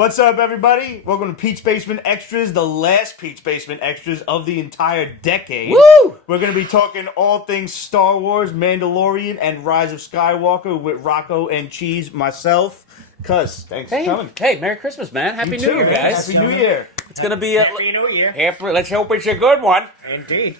What's up, everybody? Welcome to Pete's Basement Extras, the last Pete's Basement Extras of the entire decade. Woo! We're going to be talking all things Star Wars, Mandalorian, and Rise of Skywalker with Rocco and Cheese, myself. Cuz, thanks for coming. Hey, Merry Christmas, man. Happy New Year, guys. Happy New Year. It's going to be a... Happy New Year. Let's hope it's a good one. Indeed.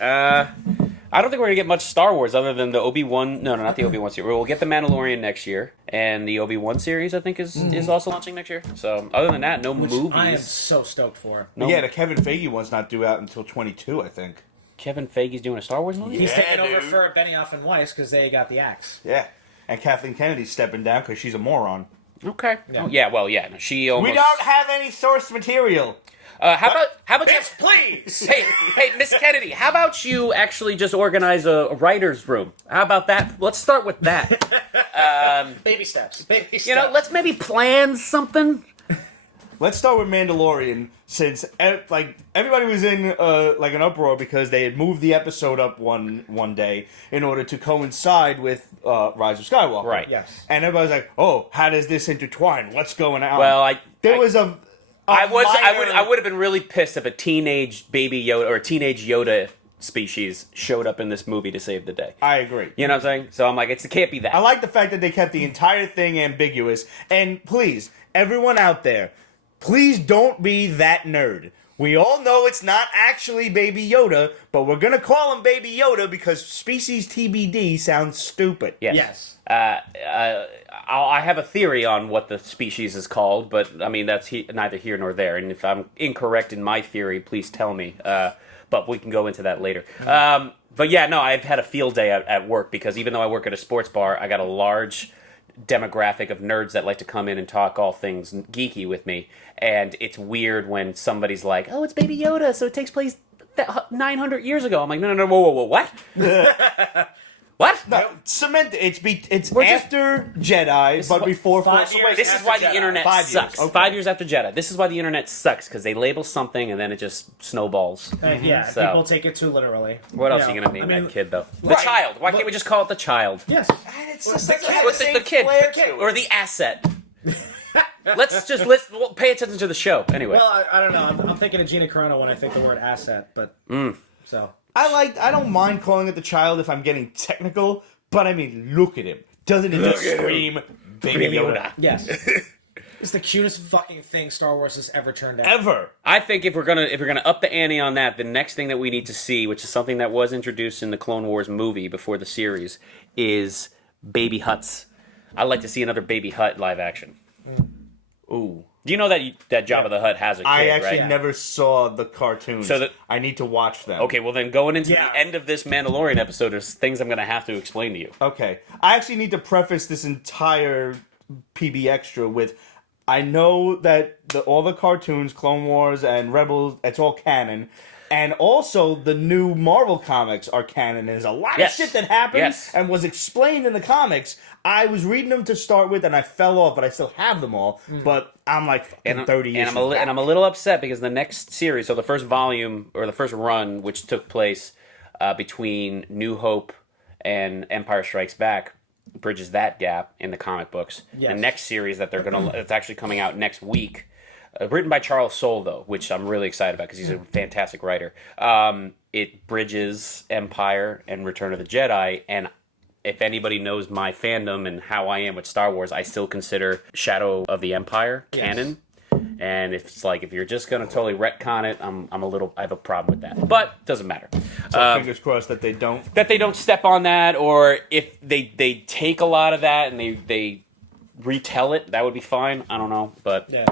I don't think we're going to get much Star Wars other than the Obi-Wan... No, not the Obi-Wan series. We'll get the Mandalorian next year. And the Obi-Wan series, I think, is also launching next year. So, other than that, no movies. I am so stoked for. No. Yeah, the Kevin Feige one's not due out until 22, I think. Kevin Feige's doing a Star Wars movie? He's taking over dude. for Benioff and Weiss because they got the axe. Yeah. And Kathleen Kennedy's stepping down because she's a moron. Okay. Yeah. No, she almost... We don't have any source material. How about Bitch, please! Hey, Miss Kennedy, how about you actually just organize a writer's room? How about that? Let's start with that. Baby steps. Baby steps. You know, let's maybe plan something. Let's start with Mandalorian, since everybody was in an uproar because they had moved the episode up one day in order to coincide with Rise of Skywalker. Right. Yes. And everybody's like, "Oh, how does this intertwine? What's going on?" Well, I would have been really pissed if a teenage baby Yoda or a teenage Yoda species showed up in this movie to save the day. I agree. You know what I'm saying? So I'm like, it can't be that. I like the fact that they kept the entire thing ambiguous. And please, everyone out there, please don't be that nerd. We all know it's not actually Baby Yoda, but we're going to call him Baby Yoda because species TBD sounds stupid. Yes. I have a theory on what the species is called, but I mean, that's neither here nor there. And if I'm incorrect in my theory, please tell me. But we can go into that later. But yeah, no, I've had a field day at work because even though I work at a sports bar, I got a large demographic of nerds that like to come in and talk all things geeky with me. And it's weird when somebody's like, "Oh, it's Baby Yoda, so it takes place 900 years ago." I'm like, no, whoa, what? What? No, cement. It's after Jedi, but before Force Awakens. This is why the internet sucks. Okay. 5 years after Jedi. This is why the internet sucks, because they label something and then it just snowballs. Yeah, So- people take it too literally. What else are you going to name that kid, though? The Right. child. Why can't we just call it the child? Yes. And it's just the like kid. What's the kid? Or the asset. We'll pay attention to the show. Anyway. Well, I don't know. I'm thinking of Gina Carano when I think the word asset, but so. I don't mind calling it the child if I'm getting technical, but I mean, look at him. Doesn't it just scream Baby Yoda? Yes. It's the cutest fucking thing Star Wars has ever turned out. Ever. I think if we're gonna up the ante on that, the next thing that we need to see, which is something that was introduced in the Clone Wars movie before the series, is baby Hutts. I'd like to see another baby Hutt live action. Ooh. Do you know that Jabba the Hutt has a kid, I actually right? never saw the cartoons. So I need to watch them. Okay, well then going into Yeah. the end of this Mandalorian episode, there's things I'm going to have to explain to you. Okay. I actually need to preface this entire PB Extra with, I know that all the cartoons, Clone Wars and Rebels, it's all canon. And also, the new Marvel comics are canon. There's a lot of shit that happens and was explained in the comics. I was reading them to start with, and I fell off, but I still have them all. But I'm like 30 years and I'm a little upset because the next series, so the first volume, or the first run, which took place between New Hope and Empire Strikes Back, bridges that gap in the comic books. Yes. The next series that it's actually coming out next week, written by Charles Soule, though, which I'm really excited about because he's a fantastic writer. It bridges Empire and Return of the Jedi, and if anybody knows my fandom and how I am with Star Wars, I still consider Shadow of the Empire canon. And if you're just gonna totally retcon it, I have a problem with that. But it doesn't matter. So fingers crossed that they don't. That they don't step on that, or if they take a lot of that and they retell it, that would be fine. I don't know, but Yeah.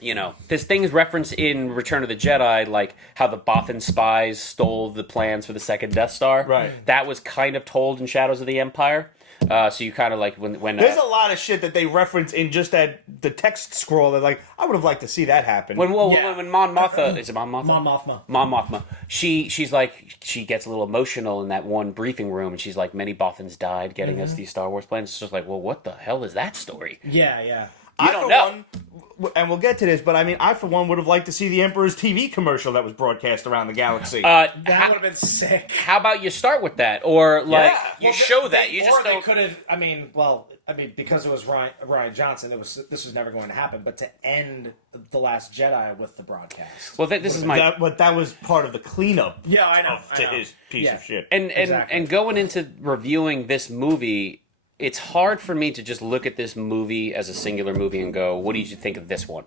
you know, there's things referenced in Return of the Jedi, like how the Bothan spies stole the plans for the second Death Star. Right. That was kind of told in Shadows of the Empire. So you kind of like when There's a lot of shit that they reference in just the text scroll that I would have liked to see that happen. when Mon Mothma, is it Mon Mothma? Mon Mothma. Mon Mothma. She's like, she gets a little emotional in that one briefing room, and she's like, many Bothans died getting us these Star Wars plans. It's just like, well, what the hell is that story? Yeah. You don't know. And we'll get to this, but I mean, I for one would have liked to see the Emperor's TV commercial that was broadcast around the galaxy. That would have been sick. How about you start with that, or like show that you just they don't. could have. I mean, because it was Ryan Johnson, this was never going to happen. But to end The Last Jedi with the broadcast. Well, this is my. But that was part of the cleanup. Yeah, I know. To his piece of shit. And going into reviewing this movie, it's hard for me to just look at this movie as a singular movie and go, what did you think of this one?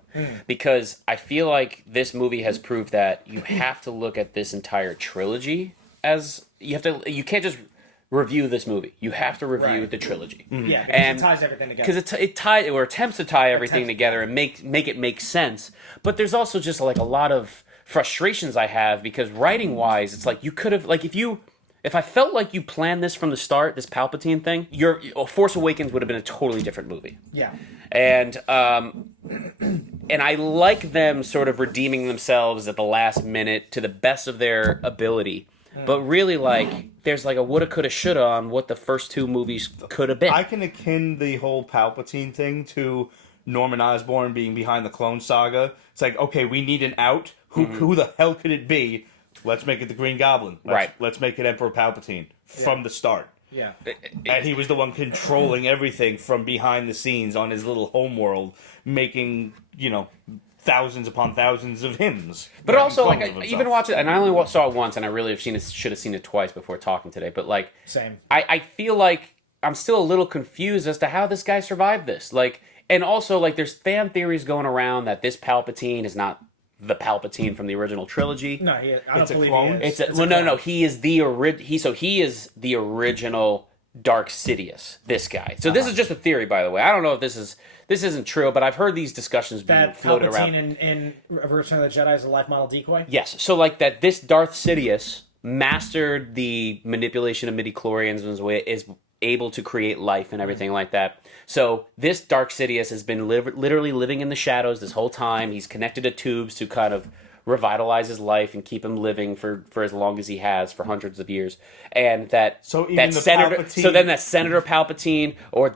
Because I feel like this movie has proved that you have to look at this entire trilogy as you can't just review this movie. You have to review the trilogy. Yeah, because it ties everything together. Because it ties or attempts to tie everything together and make it make sense. But there's also just like a lot of frustrations I have because writing wise, it's like you could have if I felt like you planned this from the start, this Palpatine thing, your Force Awakens would have been a totally different movie. Yeah. And I like them sort of redeeming themselves at the last minute to the best of their ability. But really, like, there's like a woulda, coulda, shoulda on what the first two movies could have been. I can akin the whole Palpatine thing to Norman Osborn being behind the Clone Saga. It's like, okay, we need an out. Who the hell could it be? Let's make it the Green Goblin. Let's make it Emperor Palpatine from the start. Yeah. And he was the one controlling everything from behind the scenes on his little homeworld, making, thousands upon thousands of hymns. But also, like, I even watched it, and I only saw it once, and I really should have seen it twice before talking today. But, like, same. I feel like I'm still a little confused as to how this guy survived this. Like, and also, like, there's fan theories going around that this Palpatine is not the Palpatine from the original trilogy. No, I don't believe clone? he is. No. He is he is the original Dark Sidious. This guy. So this is just a theory, by the way. I don't know if this isn't true, but I've heard these discussions being floated around. That Palpatine in Return of the Jedi is a life model decoy. Yes. So like that, this Darth Sidious mastered the manipulation of midichlorians and is able to create life and everything like that. So this Dark Sidious has been literally living in the shadows this whole time. He's connected to tubes to kind of revitalize his life and keep him living for as long as he has, for hundreds of years. And that then that Senator Palpatine or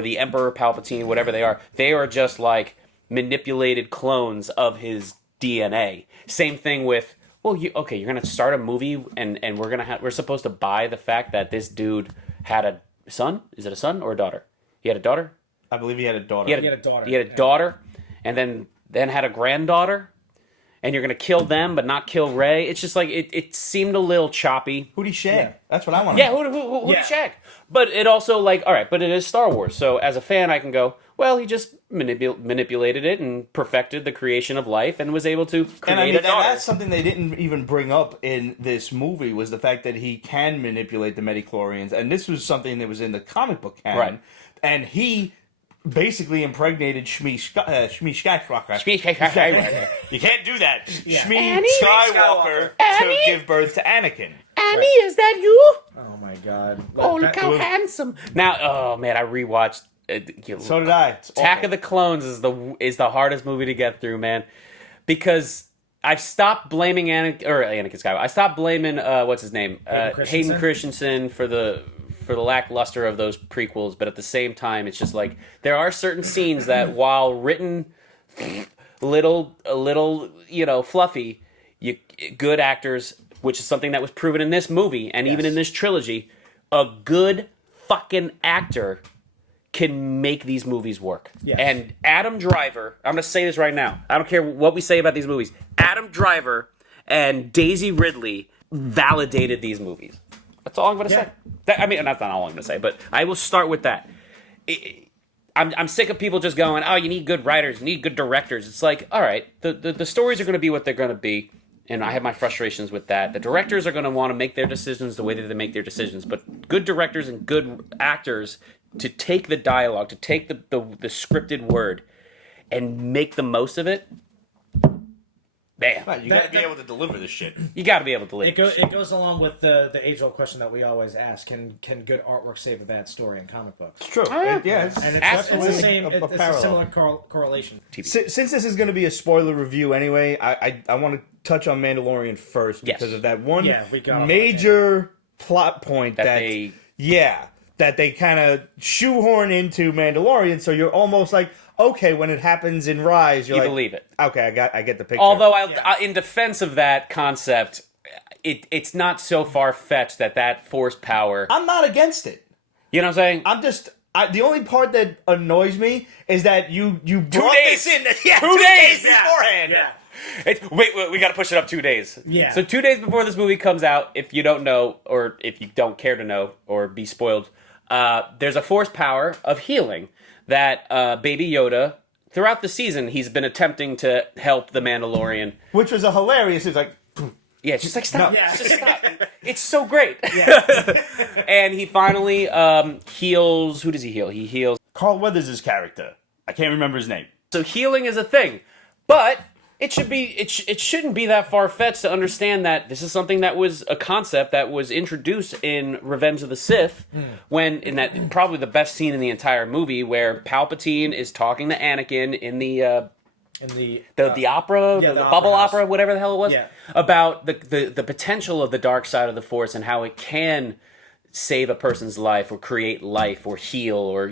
the Emperor Palpatine, whatever they are just like manipulated clones of his DNA. Same thing with, well, you're going to start a movie and we're supposed to buy the fact that this dude had a son? Is it a son or a daughter? He had a daughter? I believe he had a daughter. He had a daughter. He had a daughter and then had a granddaughter. And you're going to kill them but not kill Rey. It's just like, it seemed a little choppy. Who'd he shag? Yeah. That's what I want to know. Yeah, who'd he shag? But it also, like, all right, but it is Star Wars. So as a fan, I can go, well, he just manipulated it and perfected the creation of life and was able to create a daughter. And that's something they didn't even bring up in this movie, was the fact that he can manipulate the midichlorians. And this was something that was in the comic book canon. Right. And he basically impregnated Shmi Skywalker. You can't do that. Yeah. Shmi Skywalker to give birth to Anakin. Annie, is that you? Oh my god. Look how handsome. Now, oh man, I rewatched. So did I. Attack of the Clones is the hardest movie to get through, man, because I've stopped blaming Anakin Skywalker. I stopped blaming what's his name, Hayden Christensen for the lackluster of those prequels, but at the same time, it's just like there are certain scenes that, while written a little fluffy, good actors, which is something that was proven in this movie and even in this trilogy, a good fucking actor can make these movies work. Yes. And Adam Driver, I'm going to say this right now. I don't care what we say about these movies. Adam Driver and Daisy Ridley validated these movies. That's all I'm going to say. That's not all I'm going to say, but I will start with that. I'm sick of people just going, oh, you need good writers, you need good directors. It's like, all right, the stories are going to be what they're going to be, and I have my frustrations with that. The directors are going to want to make their decisions the way that they make their decisions, but good directors and good actors to take the dialogue, to take the scripted word and make the most of it. Bam. Right, you got to be able to deliver this shit. You got to be able to deliver. It goes along with the age-old question that we always ask: Can good artwork save a bad story in comic books? It's true. It's the same. It's a similar correlation. Since this is going to be a spoiler review anyway, I want to touch on Mandalorian first because of that one major plot point that they kind of shoehorn into Mandalorian. So you're almost like, okay, when it happens in Rise, you're You like, believe it. Okay, I get the picture. Although, in defense of that concept, it's not so far-fetched that Force power... I'm not against it. You know what I'm saying? I'm just... the only part that annoys me is that you brought days. this in. 2 days beforehand. Yeah. Wait, we got to push it up 2 days. Yeah. So 2 days before this movie comes out, if you don't know, or if you don't care to know, or be spoiled, there's a Force power of healing that Baby Yoda, throughout the season, he's been attempting to help the Mandalorian. Which was a hilarious. It's like, Yeah, just like, stop. No. Yeah. Just stop. It's so great. Yeah. And he finally heals... Who does he heal? He heals... Carl Weathers' character. I can't remember his name. So healing is a thing. But... It shouldn't be that far-fetched to understand that this is something that was a concept that was introduced in Revenge of the Sith, when in that probably the best scene in the entire movie, where Palpatine is talking to Anakin in the opera, the bubble opera, whatever the hell it was, about the potential of the dark side of the Force and how it can save a person's life or create life or heal or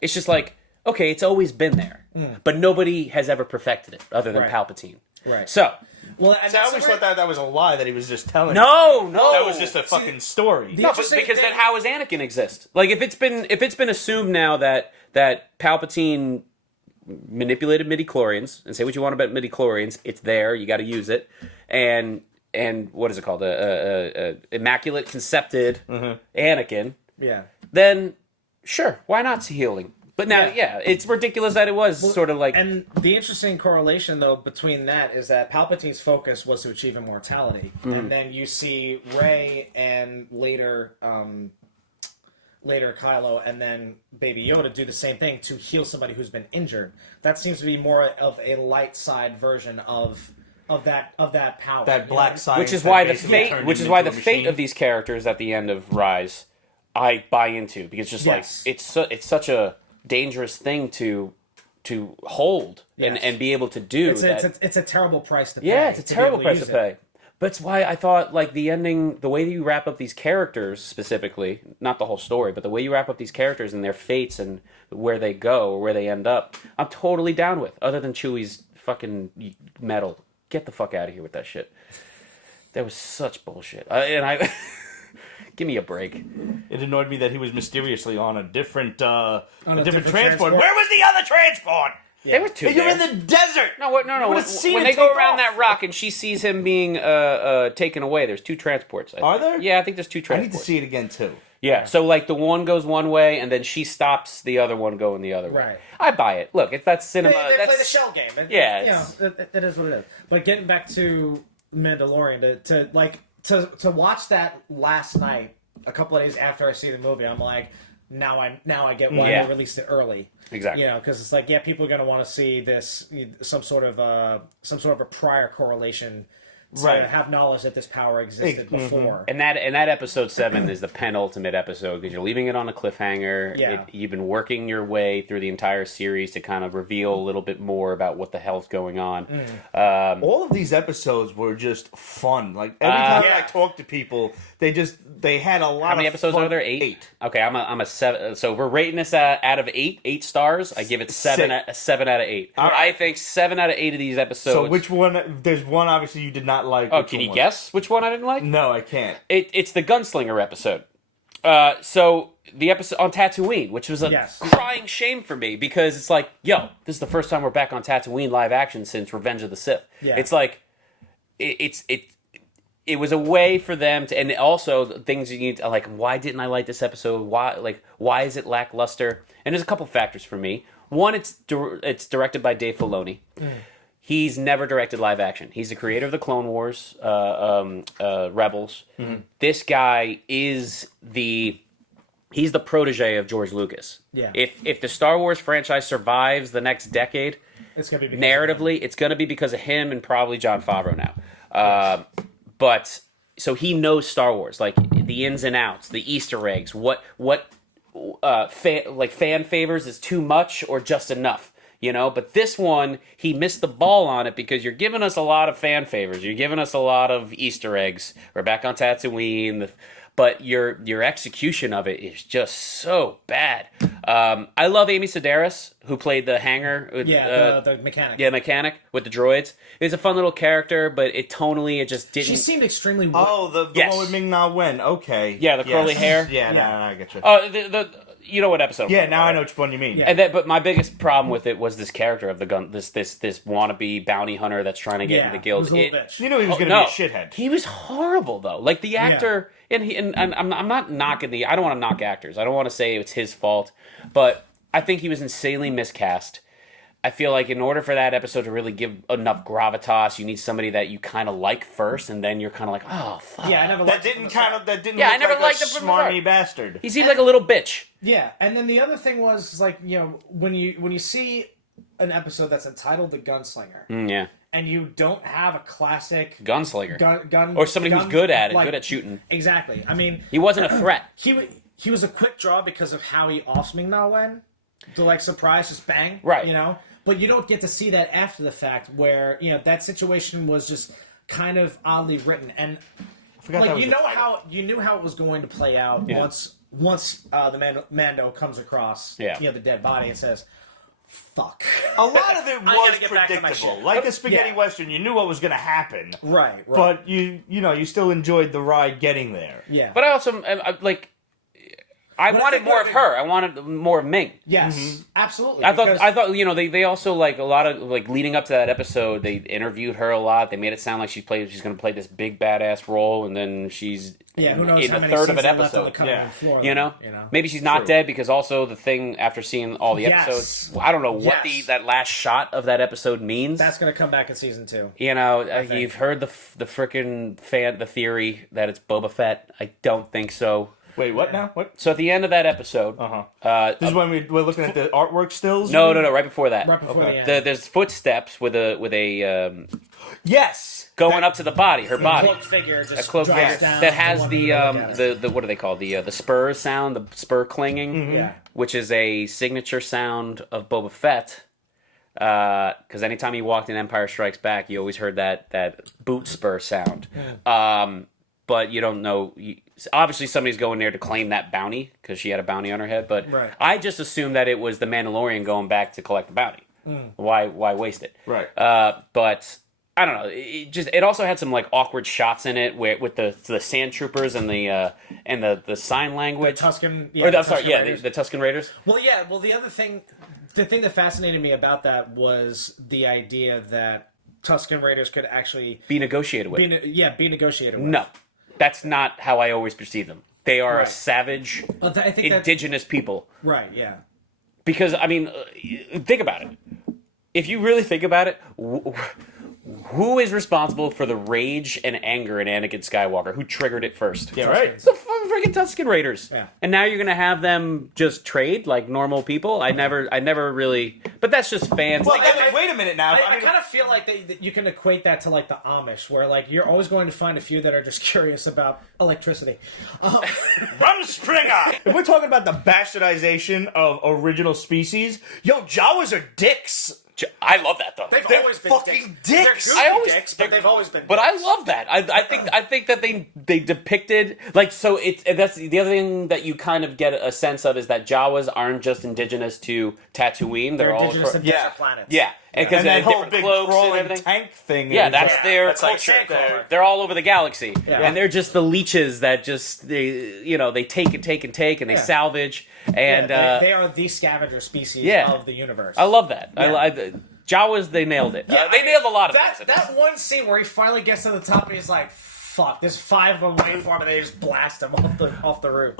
it's just like. Okay, it's always been there, but nobody has ever perfected it other than Palpatine. Right. So, Well, and I always thought that was a lie that he was just telling. no, That was just a fucking story. No, but because then how does Anakin exist? Like, if it's been assumed now that Palpatine manipulated midichlorians, and say what you want about midichlorians, it's there. You got to use it, and what is it called? Immaculate concepted Anakin. Yeah. Then sure, why not healing? But now, it's ridiculous that it was sort of like... And the interesting correlation, though, between that is that Palpatine's focus was to achieve immortality. And then you see Rey and later Kylo and then Baby Yoda do the same thing to heal somebody who's been injured. That seems to be more of a light side version of that power. That black side. Which is why the fate of these characters at the end of Rise, I buy into. Because just like, it's such a... dangerous thing to hold and be able to do. It's a terrible price to pay. Yeah, it's a terrible price to pay. But it's why I thought like the ending, the way that you wrap up these characters specifically, not the whole story, but the way you wrap up these characters and their fates and where they go or where they end up, I'm totally down with. Other than Chewie's fucking metal, get the fuck out of here with that shit. That was such bullshit. Give me a break. It annoyed me that he was mysteriously on a different different transport. Where was the other transport? Yeah. There were two. You're in the desert. No. When they go around that rock and she sees him being taken away, there's two transports. Are there? Yeah, I think there's two transports. I need to see it again too. Yeah, so like the one goes one way, and then she stops the other one going the other way. Right. I buy it. Look, if that's cinema, They that's play the shell game. It is what it is. But getting back to Mandalorian, to watch that last night, a couple of days after I see the movie, I'm like, now I get why they released it early. Exactly. Because it's like, people are going to want to see this some sort of a prior correlation. To have knowledge that this power existed before. And that episode 7 is the penultimate episode because you're leaving it on a cliffhanger. Yeah. You've been working your way through the entire series to kind of reveal a little bit more about what the hell's going on. All of these episodes were just fun. Like every time I talk to people, they had a lot. How many of episodes fun. are there? 8. Okay, I'm a 7. So we're rating this out of 8 stars. I give it 7 out of 8. All right. I think 7 out of 8 of these episodes. So which one? There's one obviously you did not like. Oh, can you guess which one I didn't like? No, I can't. It's the gunslinger episode. So the episode on Tatooine, which was a crying shame for me because it's like, this is the first time we're back on Tatooine live action since Revenge of the Sith. Yeah. It's like, it was a way for them to, and also things you need to, like, why didn't I like this episode? Why is it lackluster? And there's a couple factors for me. One, it's directed by Dave Filoni. He's never directed live action. He's the creator of the Clone Wars, Rebels. Mm-hmm. This guy is he's the protege of George Lucas. Yeah. If the Star Wars franchise survives the next decade, it's gonna be narratively, it's going to be because of him and probably Jon Favreau now. But so he knows Star Wars, like the ins and outs, the Easter eggs, what fan favors is too much or just enough. you know. But this one, he missed the ball on it because you're giving us a lot of fan favors. You're giving us a lot of Easter eggs. We're back on Tatooine. But your execution of it is just so bad. I love Amy Sedaris, who played the hanger. The mechanic. Yeah, mechanic with the droids. It's a fun little character, but it just didn't. She seemed extremely. Oh, the one with Ming-Na Wen. Okay. Yeah, the curly hair. Yeah, no, I get you. Oh, you know what episode? Yeah, now I know which one you mean. Yeah. But my biggest problem with it was this character of the gun, this wannabe bounty hunter that's trying to get into the guild. He was a little bitch. You knew he was going to be a shithead. He was horrible though. Like the actor, and I'm not knocking I don't want to knock actors. I don't want to say it's his fault, but I think he was insanely miscast. I feel like in order for that episode to really give enough gravitas, you need somebody that you kind of like first, and then you're kind of like, oh, fuck. Yeah, I never. That didn't Yeah, I never like liked a him from the smarmy start. bastard. He seemed like a little bitch. Yeah, and then the other thing was like, you know, when you see an episode that's entitled "The Gunslinger," Yeah, and you don't have a classic gunslinger, gun or somebody who's good at it, good at shooting. Exactly. I mean, He wasn't a threat. He was a quick draw because of how he offs Ming-Na Wen. To like surprise, just bang, Right? You know, but you don't get to see that after the fact, where you know that situation was just kind of oddly written, and like you knew how it was going to play out once the Mando comes across the dead body and says, "Fuck." A lot of it was get back to my predictable. shit. Like a spaghetti western, you knew what was going to happen. Right. But you still enjoyed the ride getting there. Yeah. But I also I wanted more of her. I wanted more of Ming. Yes, absolutely. I thought they also like a lot of like leading up to that episode, they interviewed her a lot. They made it sound like she's going to play this big badass role, and then she's who knows in how a many third of scenes an are left on the episode. cutting floor, You know, maybe she's not True. dead because also the thing after seeing all the episodes, I don't know what that last shot of that episode means. That's going to come back in season 2. You know, you've heard the freaking the theory that it's Boba Fett. I don't think so. Wait, what now? What? So at the end of that episode, This is when we're looking at the artwork stills? no, right before that. Right before the end. There's footsteps with a Yes! going up to the body, her body. Cloaked figure just Cloak drops figure down that has one the way to look at it. what are they called? The spur sound, the spur clinging, Yeah. which is a signature sound of Boba Fett. Because anytime he walked in Empire Strikes Back, you always heard that boot spur sound. But you don't know. Obviously, somebody's going there to claim that bounty because she had a bounty on her head. But Right. I just assumed that it was the Mandalorian going back to collect the bounty. Why waste it? Right. But I don't know. It also had some like awkward shots in it with the sand troopers and the sign language. Tusken. The Tusken Raiders. Well, yeah. Well, the thing that fascinated me about that was the idea that Tusken Raiders could actually Be negotiated with. be negotiated with. No, that's not how I always perceive them. They are a Right. savage, I think indigenous people. right. Yeah. Because I mean, think about it. If you really think about it, who is responsible for the rage and anger in Anakin Skywalker? Who triggered it first? Yeah, right. The freaking Tusken Raiders. Yeah. And now you're gonna have them just trade like normal people. I never really. But that's just fans. Well, wait a minute now. I kind of feel like that you can equate that to like the Amish, where like you're always going to find a few that are just curious about electricity. Rumspringer! If we're talking about the bastardization of original species, Jawas are dicks. I love that though. They've They're always been fucking dicks. They're dicks. goofy I always- dicks, but they've always been. But dicks. I love that. I think that they depicted like so. That's the other thing that you kind of get a sense of is that Jawas aren't just indigenous to Tatooine. They're all indigenous to yeah. desert planets. yeah, because And they that have whole different big cloaks and crawling everything. tank thing. Yeah, is, that's their That's like culture. Sandcrawler. They're all over the galaxy, Yeah. and they're just the leeches that just they take and take and take, and they Yeah. salvage. And they are the scavenger species of the universe. I love that. Yeah. Jawas, they nailed it. Yeah, They nailed a lot of things. That one scene where he finally gets to the top and he's like, "Fuck!" There's 5 of them waiting for him, and they just blast him off the roof.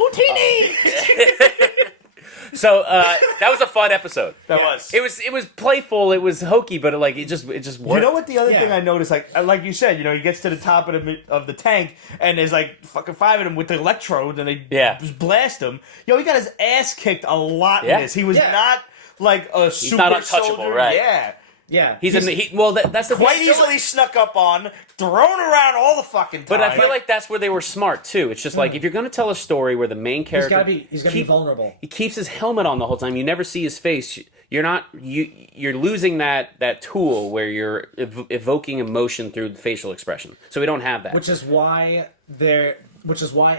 So that was a fun episode. That was. It was playful. It was hokey, but it just worked. You know what? The other Yeah. thing I noticed, like you said, he gets to the top of the tank, and there's like fucking 5 of them with the electrodes, and they just blast him. He got his ass kicked a lot in Yeah. this. He was Yeah. not like a super not untouchable, soldier. right. Yeah. Yeah, That's the Quite thing. easily snuck up on, thrown around all the fucking time. But I feel like that's where they were smart too. It's just like if you're going to tell a story where the main character he's gotta be vulnerable. he keeps his helmet on the whole time. You never see his face. you're losing that tool where you're evoking emotion through facial expression. So we don't have that. Which is why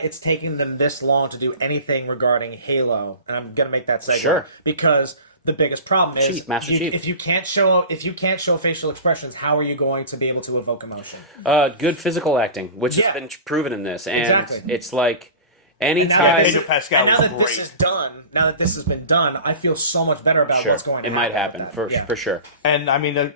it's taking them this long to do anything regarding Halo, and I'm gonna make that segue. Sure. Because the biggest problem is Master Chief. if you can't show facial expressions, how are you going to be able to evoke emotion? Good physical acting, which has been proven in this, and Exactly. it's like anytime. Pedro Pascal and now was that great. this is done, now that this has been done, I feel so much better about Sure, what's going to it happen. might happen with that. for sure. And I mean,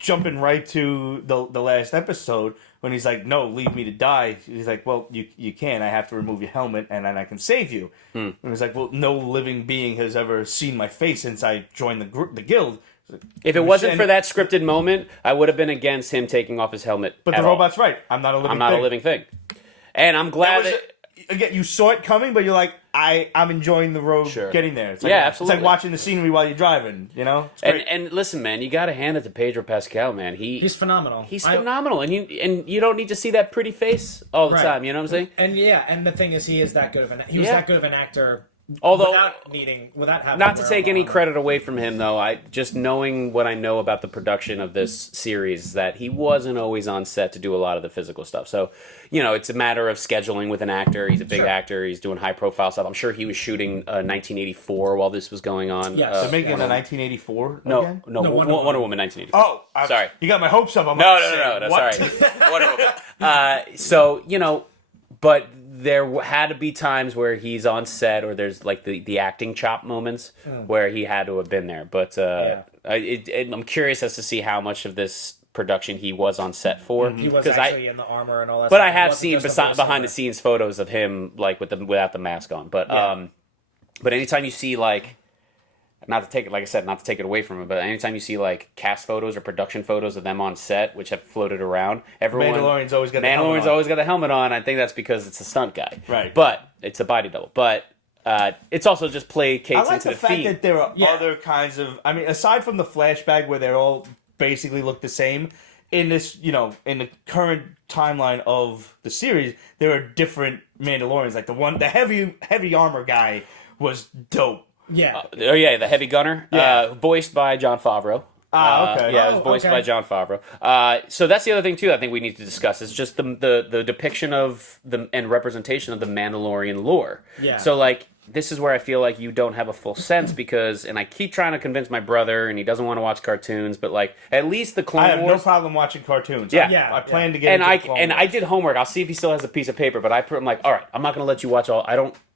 jumping right to the last episode when he's like, "No, leave me to die." He's like, "Well, you can't. I have to remove your helmet, and then I can save you." And he's like, "Well, no living being has ever seen my face since I joined the guild." If it wasn't for that scripted moment, I would have been against him taking off his helmet. But the robot's right. I'm not a living. I'm not thing. a living thing, and I'm glad that. Again, you saw it coming, but you're like, I'm enjoying the road getting there. It's like, absolutely. It's like watching the scenery while you're driving, It's great. And listen, man, you got to hand it to Pedro Pascal, man. He's phenomenal. He's phenomenal, and you don't need to see that pretty face all the time. You know what I'm saying? And the thing is, he is that good of an that good of an actor. Although, without having not to take any credit away from him, though, I just knowing what I know about the production of this series, that he wasn't always on set to do a lot of the physical stuff. So, it's a matter of scheduling with an actor. He's a big actor. He's doing high profile stuff. I'm sure he was shooting 1984 while this was going on. Yes. They're making a 1984 No, again? Wonder Woman 1984. Oh, sorry. You got my hopes up. I'm No, what? sorry. Wonder Woman. But there had to be times where he's on set, or there's like the acting chop moments where he had to have been there. But I'm curious as to see how much of this production he was on set for. He was actually in the armor and all that. But stuff. I have seen behind the scenes photos of him like without the mask on. But but anytime you see like. Not to take it away from him, but anytime you see like cast photos or production photos of them on set, which have floated around, Mandalorian's always got a helmet on. I think that's because it's a stunt guy, right? But it's a body double. But it's also just placates I like into the fact theme. that there are other kinds of. I mean, aside from the flashback where they all basically look the same, in this, in the current timeline of the series, there are different Mandalorians. Like the heavy armor guy was dope. Yeah. The heavy gunner, voiced by Jon Favreau. Okay. It was voiced by Jon Favreau. So that's the other thing too. I think we need to discuss is just the depiction of and representation of the Mandalorian lore. Yeah. So like this is where I feel like you don't have a full sense because, and I keep trying to convince my brother, and he doesn't want to watch cartoons, but like at least the Clone Wars. I have no problem watching cartoons. Yeah. I plan to get into Clone Wars. I did homework. I'll see if he still has a piece of paper, but I'm like, all right, I'm not going to let you watch all.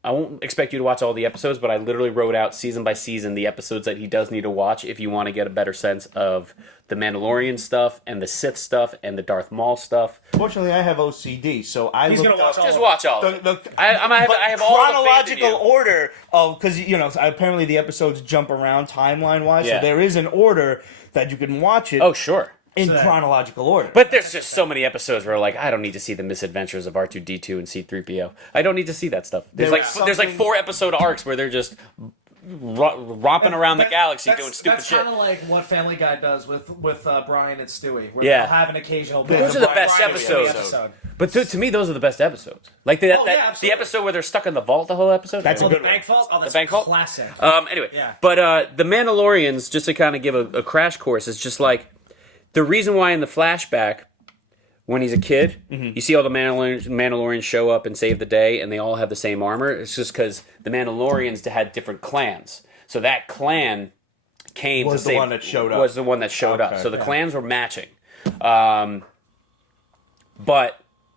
I won't expect you to watch all the episodes, but I literally wrote out season by season the episodes that he does need to watch if you want to get a better sense of the Mandalorian stuff and the Sith stuff and the Darth Maul stuff. Fortunately, I have OCD, so He's gonna watch all. Just watch all. I have all chronological order of because apparently the episodes jump around timeline wise, so there is an order that you can watch it. Oh, sure. In chronological order. But there's just so many episodes where like I don't need to see the misadventures of R2-D2 and C-3PO. I don't need to see that stuff. There's like 4 episode arcs where they're just romping around the galaxy doing stupid shit. That's kind of like what Family Guy does with Brian and Stewie, where they'll have an occasional. Those are the best episodes. But to me, those are the best episodes. Like the episode where they're stuck in the vault the whole episode. That's a good the Bank Vault. Oh, that's the Bank Vault? Classic. Anyway, but the Mandalorians, just to kind of give a crash course, is just like the reason why in the flashback, when he's a kid, you see all the Mandalorians show up and save the day, and they all have the same armor. It's just because the Mandalorians had different clans. So that clan was the one that showed up. So the clans were matching. But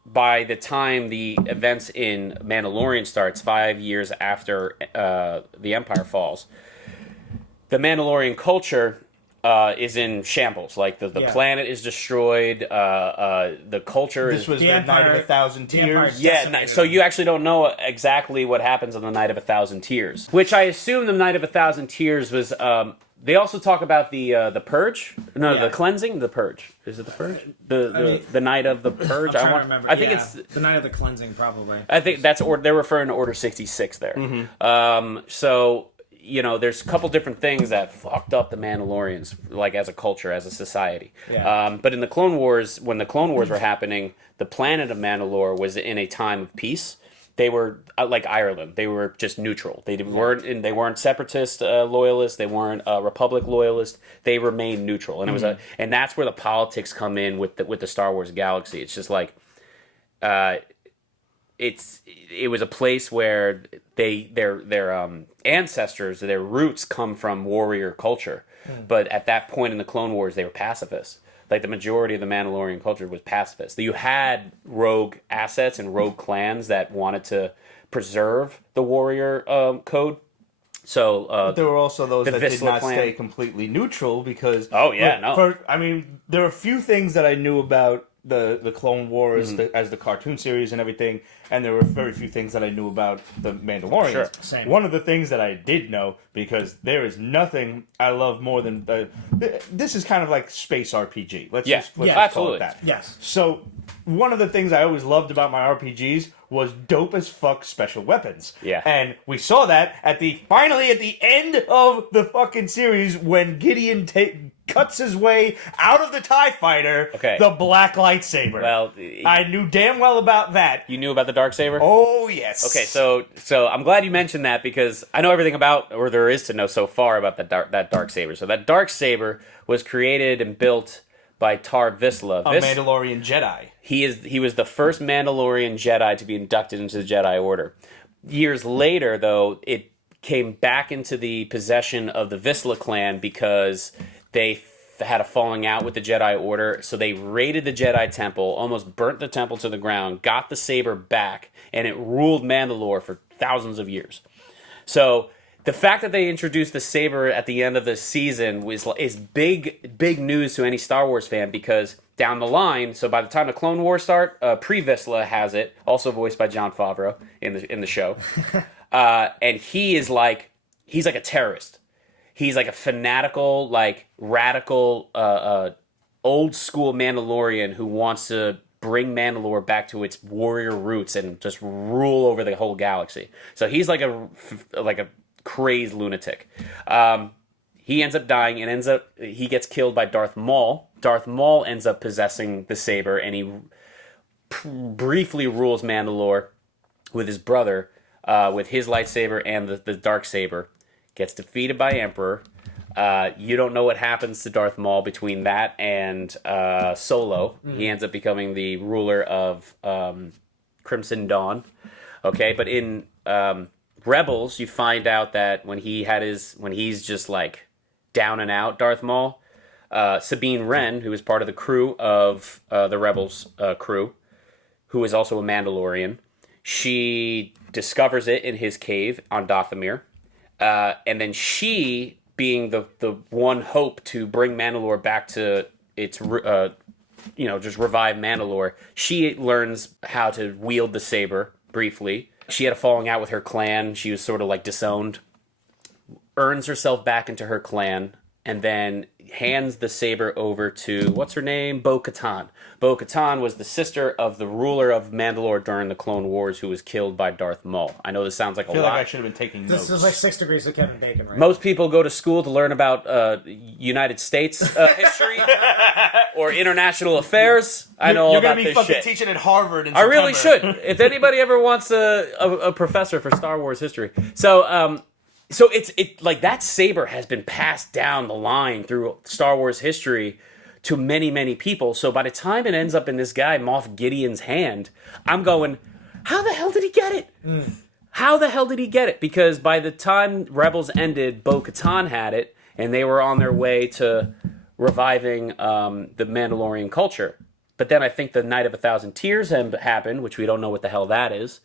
by the time the events in Mandalorian starts, 5 years after the Empire falls, the Mandalorian culture is in shambles. Like the planet is destroyed. The culture This was the Night of 1,000 Tears. So you actually don't know exactly what happens on the Night of 1,000 Tears. Which I assume the Night of 1,000 Tears was. They also talk about the purge. No, the cleansing. The purge. Is it the purge? The night of the purge. I'm trying to remember. I think it's the night of the cleansing, probably. I think that's they're referring to Order 66 there. So. There's a couple different things that fucked up the Mandalorians, like as a culture, as a society. Yeah. But in the Clone Wars, when the Clone Wars were happening, the planet of Mandalore was in a time of peace. they were like Ireland. They were just neutral. They weren't separatist loyalists. They weren't Republic loyalists. They remained neutral, and it was and that's where the politics come in with the Star Wars galaxy. It's just like, it was a place where their ancestors, their roots come from warrior culture, but at that point in the Clone Wars, they were pacifists. Like the majority of the Mandalorian culture was pacifist. You had rogue assets and rogue clans that wanted to preserve the warrior code. So but there were also those that did not clan. stay completely neutral because. I mean, there are a few things that I knew about the Clone Wars as the cartoon series and everything, and there were very few things that I knew about the Mandalorian. Sure. Same. One of the things that I did know, because there is nothing I love more than this is kind of like space RPG. Let's just call absolutely. it that. Yes. So one of the things I always loved about my RPGs was dope as fuck special weapons. Yeah. And we saw that finally at the end of the fucking series when Gideon cuts his way out of the TIE fighter, the black lightsaber. Well, I knew damn well about that. You knew about the Darksaber? Oh, yes. Okay, so I'm glad you mentioned that because I know everything about, or there is to know so far about that Darksaber. So that Darksaber was created and built by Tar Vizsla. A Mandalorian Jedi. He was the first Mandalorian Jedi to be inducted into the Jedi Order. Years later, though, it came back into the possession of the Vizsla clan because they had a falling out with the Jedi Order, so they raided the Jedi Temple, almost burnt the temple to the ground, got the saber back, and it ruled Mandalore for thousands of years. So the fact that they introduced the saber at the end of the season is big news to any Star Wars fan because down the line, so by the time the Clone Wars start, Pre Vizsla has it, also voiced by Jon Favreau in the show, and he's like a terrorist. He's like a fanatical, like radical, old school Mandalorian who wants to bring Mandalore back to its warrior roots and just rule over the whole galaxy. So he's like a crazed lunatic. He ends up dying and he gets killed by Darth Maul. Darth Maul ends up possessing the saber and he briefly rules Mandalore with his brother, with his lightsaber and the Darksaber. Gets defeated by Emperor. You don't know what happens to Darth Maul between that and Solo. Mm-hmm. He ends up becoming the ruler of Crimson Dawn. Okay, but in Rebels, you find out that when he's just like down and out, Darth Maul, Sabine Wren, who is part of the crew of the Rebels crew, who is also a Mandalorian, she discovers it in his cave on Dathomir. And then she, being the one hope to bring Mandalore back to its, just revive Mandalore, she learns how to wield the saber briefly. She had a falling out with her clan. She was sort of like disowned. Earns herself back into her clan, and then hands the saber over to, what's her name? Bo-Katan. Bo-Katan was the sister of the ruler of Mandalore during the Clone Wars who was killed by Darth Maul. I know this sounds like a lot. I feel like I should have been taking notes. This is like 6 degrees of Kevin Bacon, right? Most people go to school to learn about United States history or international affairs. I know all about this shit. You're going to be fucking teaching at Harvard in I September. really should. If anybody ever wants a professor for Star Wars history. So it's like that saber has been passed down the line through Star Wars history to many, many people. So by the time it ends up in this guy, Moff Gideon's hand, I'm going, how the hell did he get it? How the hell did he get it? Because by the time Rebels ended, Bo-Katan had it, and they were on their way to reviving the Mandalorian culture. But then I think the Night of a Thousand Tears happened, which we don't know what the hell that is,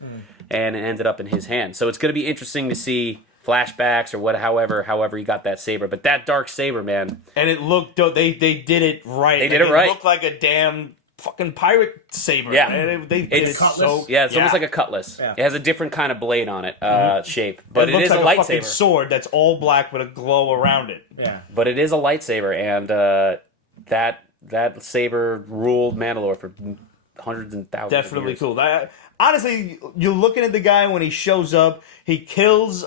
and it ended up in his hand. So it's going to be interesting to see flashbacks or however he got that saber, but that Darksaber, man, and it looked they did it right. They did it right. It looked like a damn fucking pirate saber. Yeah, man. They did it so. Yeah, it's almost like a cutlass. Yeah. It has a different kind of blade on it, shape, but it looks is like a lightsaber. Fucking sword that's all black with a glow around it. Yeah, but it is a lightsaber, and that saber ruled Mandalore for hundreds and thousands. Definitely of years. cool. Honestly, you're looking at the guy when he shows up. He kills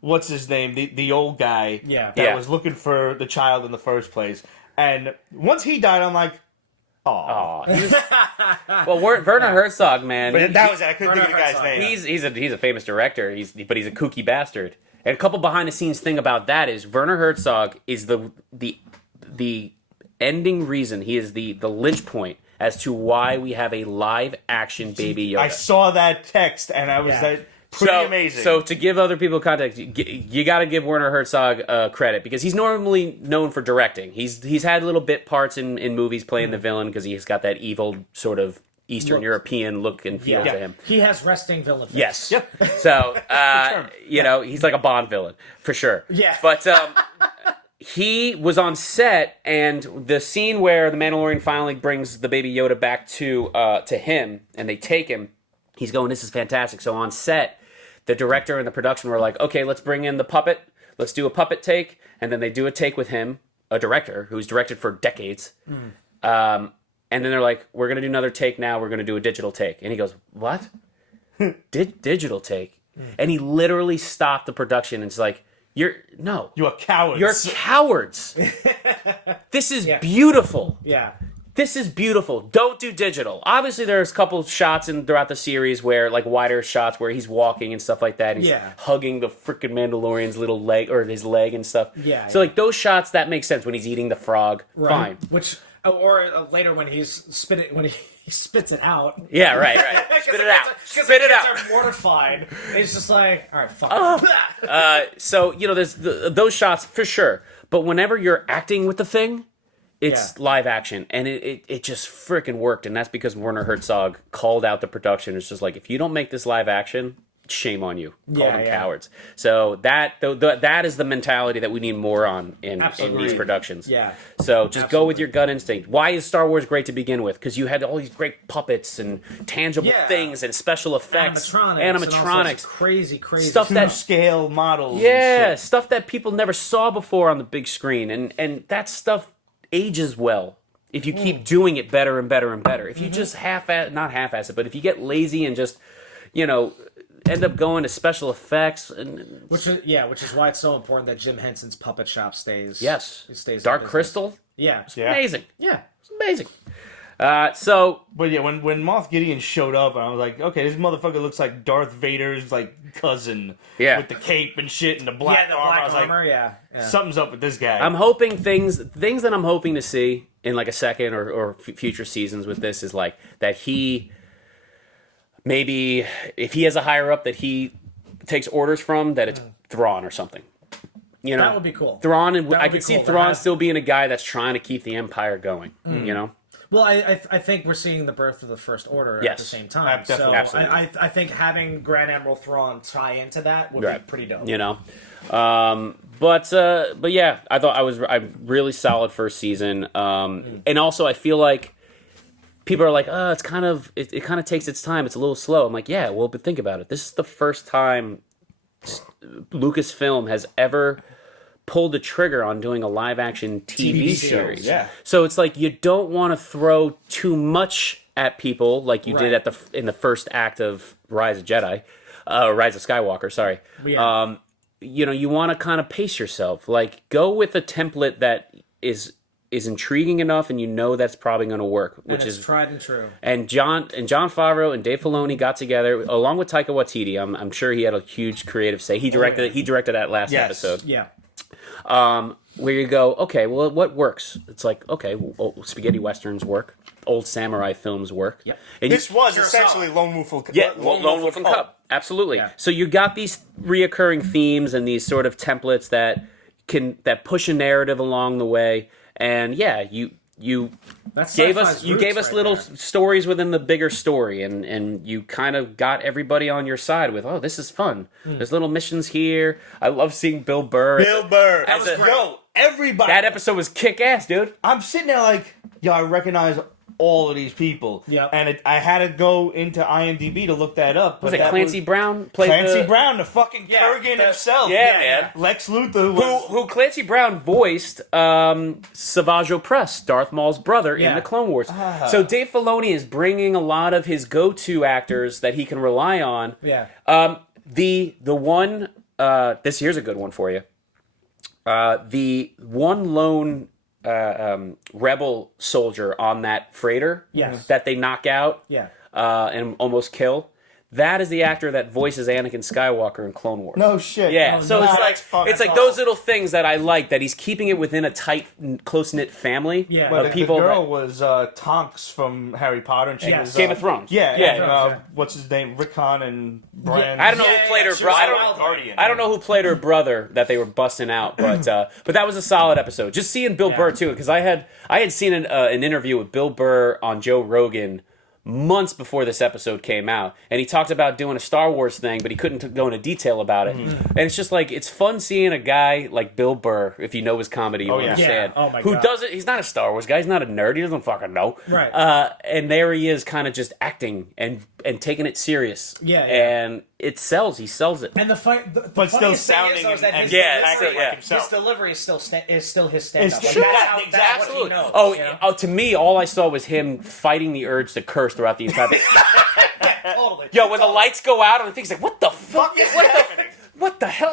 what's his name, the old guy that was looking for the child in the first place. And once he died, I'm like, Oh, Well, Werner Herzog, man. but that was I couldn't think of the guy's Herzog, name. He's a famous director. But he's a kooky bastard. And a couple behind the scenes thing about that is Werner Herzog is the ending reason. He is the lynch point as to why we have a live action Baby Yoda. I saw that text and I was pretty amazing. So to give other people context, you got to give Werner Herzog credit because he's normally known for directing. He's had little bit parts in movies playing the villain because he's got that evil sort of Eastern European look and feel to him. He has resting villain face. Yes. Yep. So he's like a Bond villain for sure. Yeah. But he was on set, and the scene where the Mandalorian finally brings the Baby Yoda back to him, and they take him. He's going, "This is fantastic." So on set, the director and the production were like, "Okay, let's bring in the puppet. Let's do a puppet take." And then they do a take with him, a director who's directed for decades. And then they're like, "We're going to do another take now. We're going to do a digital take." And he goes, "What? Digital take?" And he literally stopped the production and it's like, You're cowards. You're cowards. This is beautiful. Yeah. This is beautiful. Don't do digital. Obviously, there's a couple shots throughout the series where, like, wider shots where he's walking and stuff like that. And he's hugging the freaking Mandalorian's little leg or his leg and stuff. Yeah. So, like, those shots, that makes sense when he's eating the frog. Fine. Which, or later when he spits it out. Yeah, right. Spit it out. Spit it out. They're mortified. It's just like, all right, fuck. So, there's those shots for sure. But whenever you're acting with the thing, it's live action, and it just freaking worked, and that's because Werner Herzog called out the production. It's just like, if you don't make this live action, shame on you. Call them cowards. So that is the mentality that we need more on in these productions. Yeah. So just go with your gut instinct. Why is Star Wars great to begin with? Because you had all these great puppets and tangible things and special effects, animatronics, crazy stuff that scale models. Yeah, stuff that people never saw before on the big screen, and that stuff ages well if you keep doing it better and better and better. If you just not half-ass it, but if you get lazy and just, end up going to special effects, which is why it's so important that Jim Henson's puppet shop stays. Yes, it stays. Dark Crystal. Yeah, it's amazing. Yeah, it's amazing. But when Moff Gideon showed up, I was like, okay, this motherfucker looks like Darth Vader's cousin. Yeah. With the cape and shit and the black armor. I was like, something's up with this guy. I'm hoping things that I'm hoping to see in like a second or future seasons with this is like that he maybe if he has a higher up that he takes orders from, that it's Thrawn or something. That would be cool. Thrawn, and I could see Thrawn still being a guy that's trying to keep the Empire going. Well, I think we're seeing the birth of the First Order at the same time. So I think having Grand Admiral Thrawn tie into that would be pretty dope. But yeah, I thought I'm really solid first season. And also I feel like people are like, it kind of takes its time. It's a little slow. I'm like, yeah, well, but think about it. This is the first time Lucasfilm has ever pulled the trigger on doing a live action TV series. Yeah. So it's like you don't want to throw too much at people like you did in the first act of Rise of Skywalker, sorry. Yeah. You want to kind of pace yourself. Like, go with a template that is intriguing enough and that's probably going to work, which is tried and true. And Jon Favreau and Dave Filoni got together along with Taika Waititi. I'm sure he had a huge creative say. He directed that last episode. Yeah. Where you go, okay, well, what works? It's like, okay, spaghetti westerns work, old samurai films work. Yep. And this was essentially Lone Wolf and Lone Wolf and Cub. Absolutely. Yeah. So you got these reoccurring themes and these sort of templates that push a narrative along the way, and you gave us little stories within the bigger story, and you kind of got everybody on your side with, oh, this is fun. There's little missions here. I love seeing Bill Burr. Everybody. That episode was kick-ass, dude. I'm sitting there like, I recognize all of these people. Yeah. And I had to go into IMDb to look that up. Was it Clancy Brown? Clancy Brown, the fucking Kurgan himself. Yeah, man. Lex Luthor was... Who Clancy Brown voiced Savage Opress, Darth Maul's brother in the Clone Wars. So Dave Filoni is bringing a lot of his go-to actors that he can rely on. Yeah. The one... here's a good one for you. The one lone rebel soldier on that freighter that they knock out and almost kill. That is the actor that voices Anakin Skywalker in Clone Wars. No shit. Yeah, Oh, so no. it's like those little things that I like, that he's keeping it within a tight, close-knit family But of people. the girl was Tonks from Harry Potter, and she was Game of Thrones. What's his name? Rickon and Bran. I don't know who played her brother. I don't know who played her brother that they were busting out, but that was a solid episode. Just seeing Bill Burr too, because I had seen an interview with Bill Burr on Joe Rogan months before this episode came out, and he talked about doing a Star Wars thing, but he couldn't go into detail about it. And it's just like, it's fun seeing a guy like Bill Burr, if you know his comedy, you understand, who doesn't, he's not a Star Wars guy, he's not a nerd, he doesn't fucking know. Right. And there he is, kind of just acting and taking it serious. And it sells. He sells it. And the fight, but still sounding his delivery is still his stand-up. It's true. Absolutely. To me, all I saw was him fighting the urge to curse throughout the entire thing. Totally. Yo, when the lights go out and things like, what the fuck? What the hell?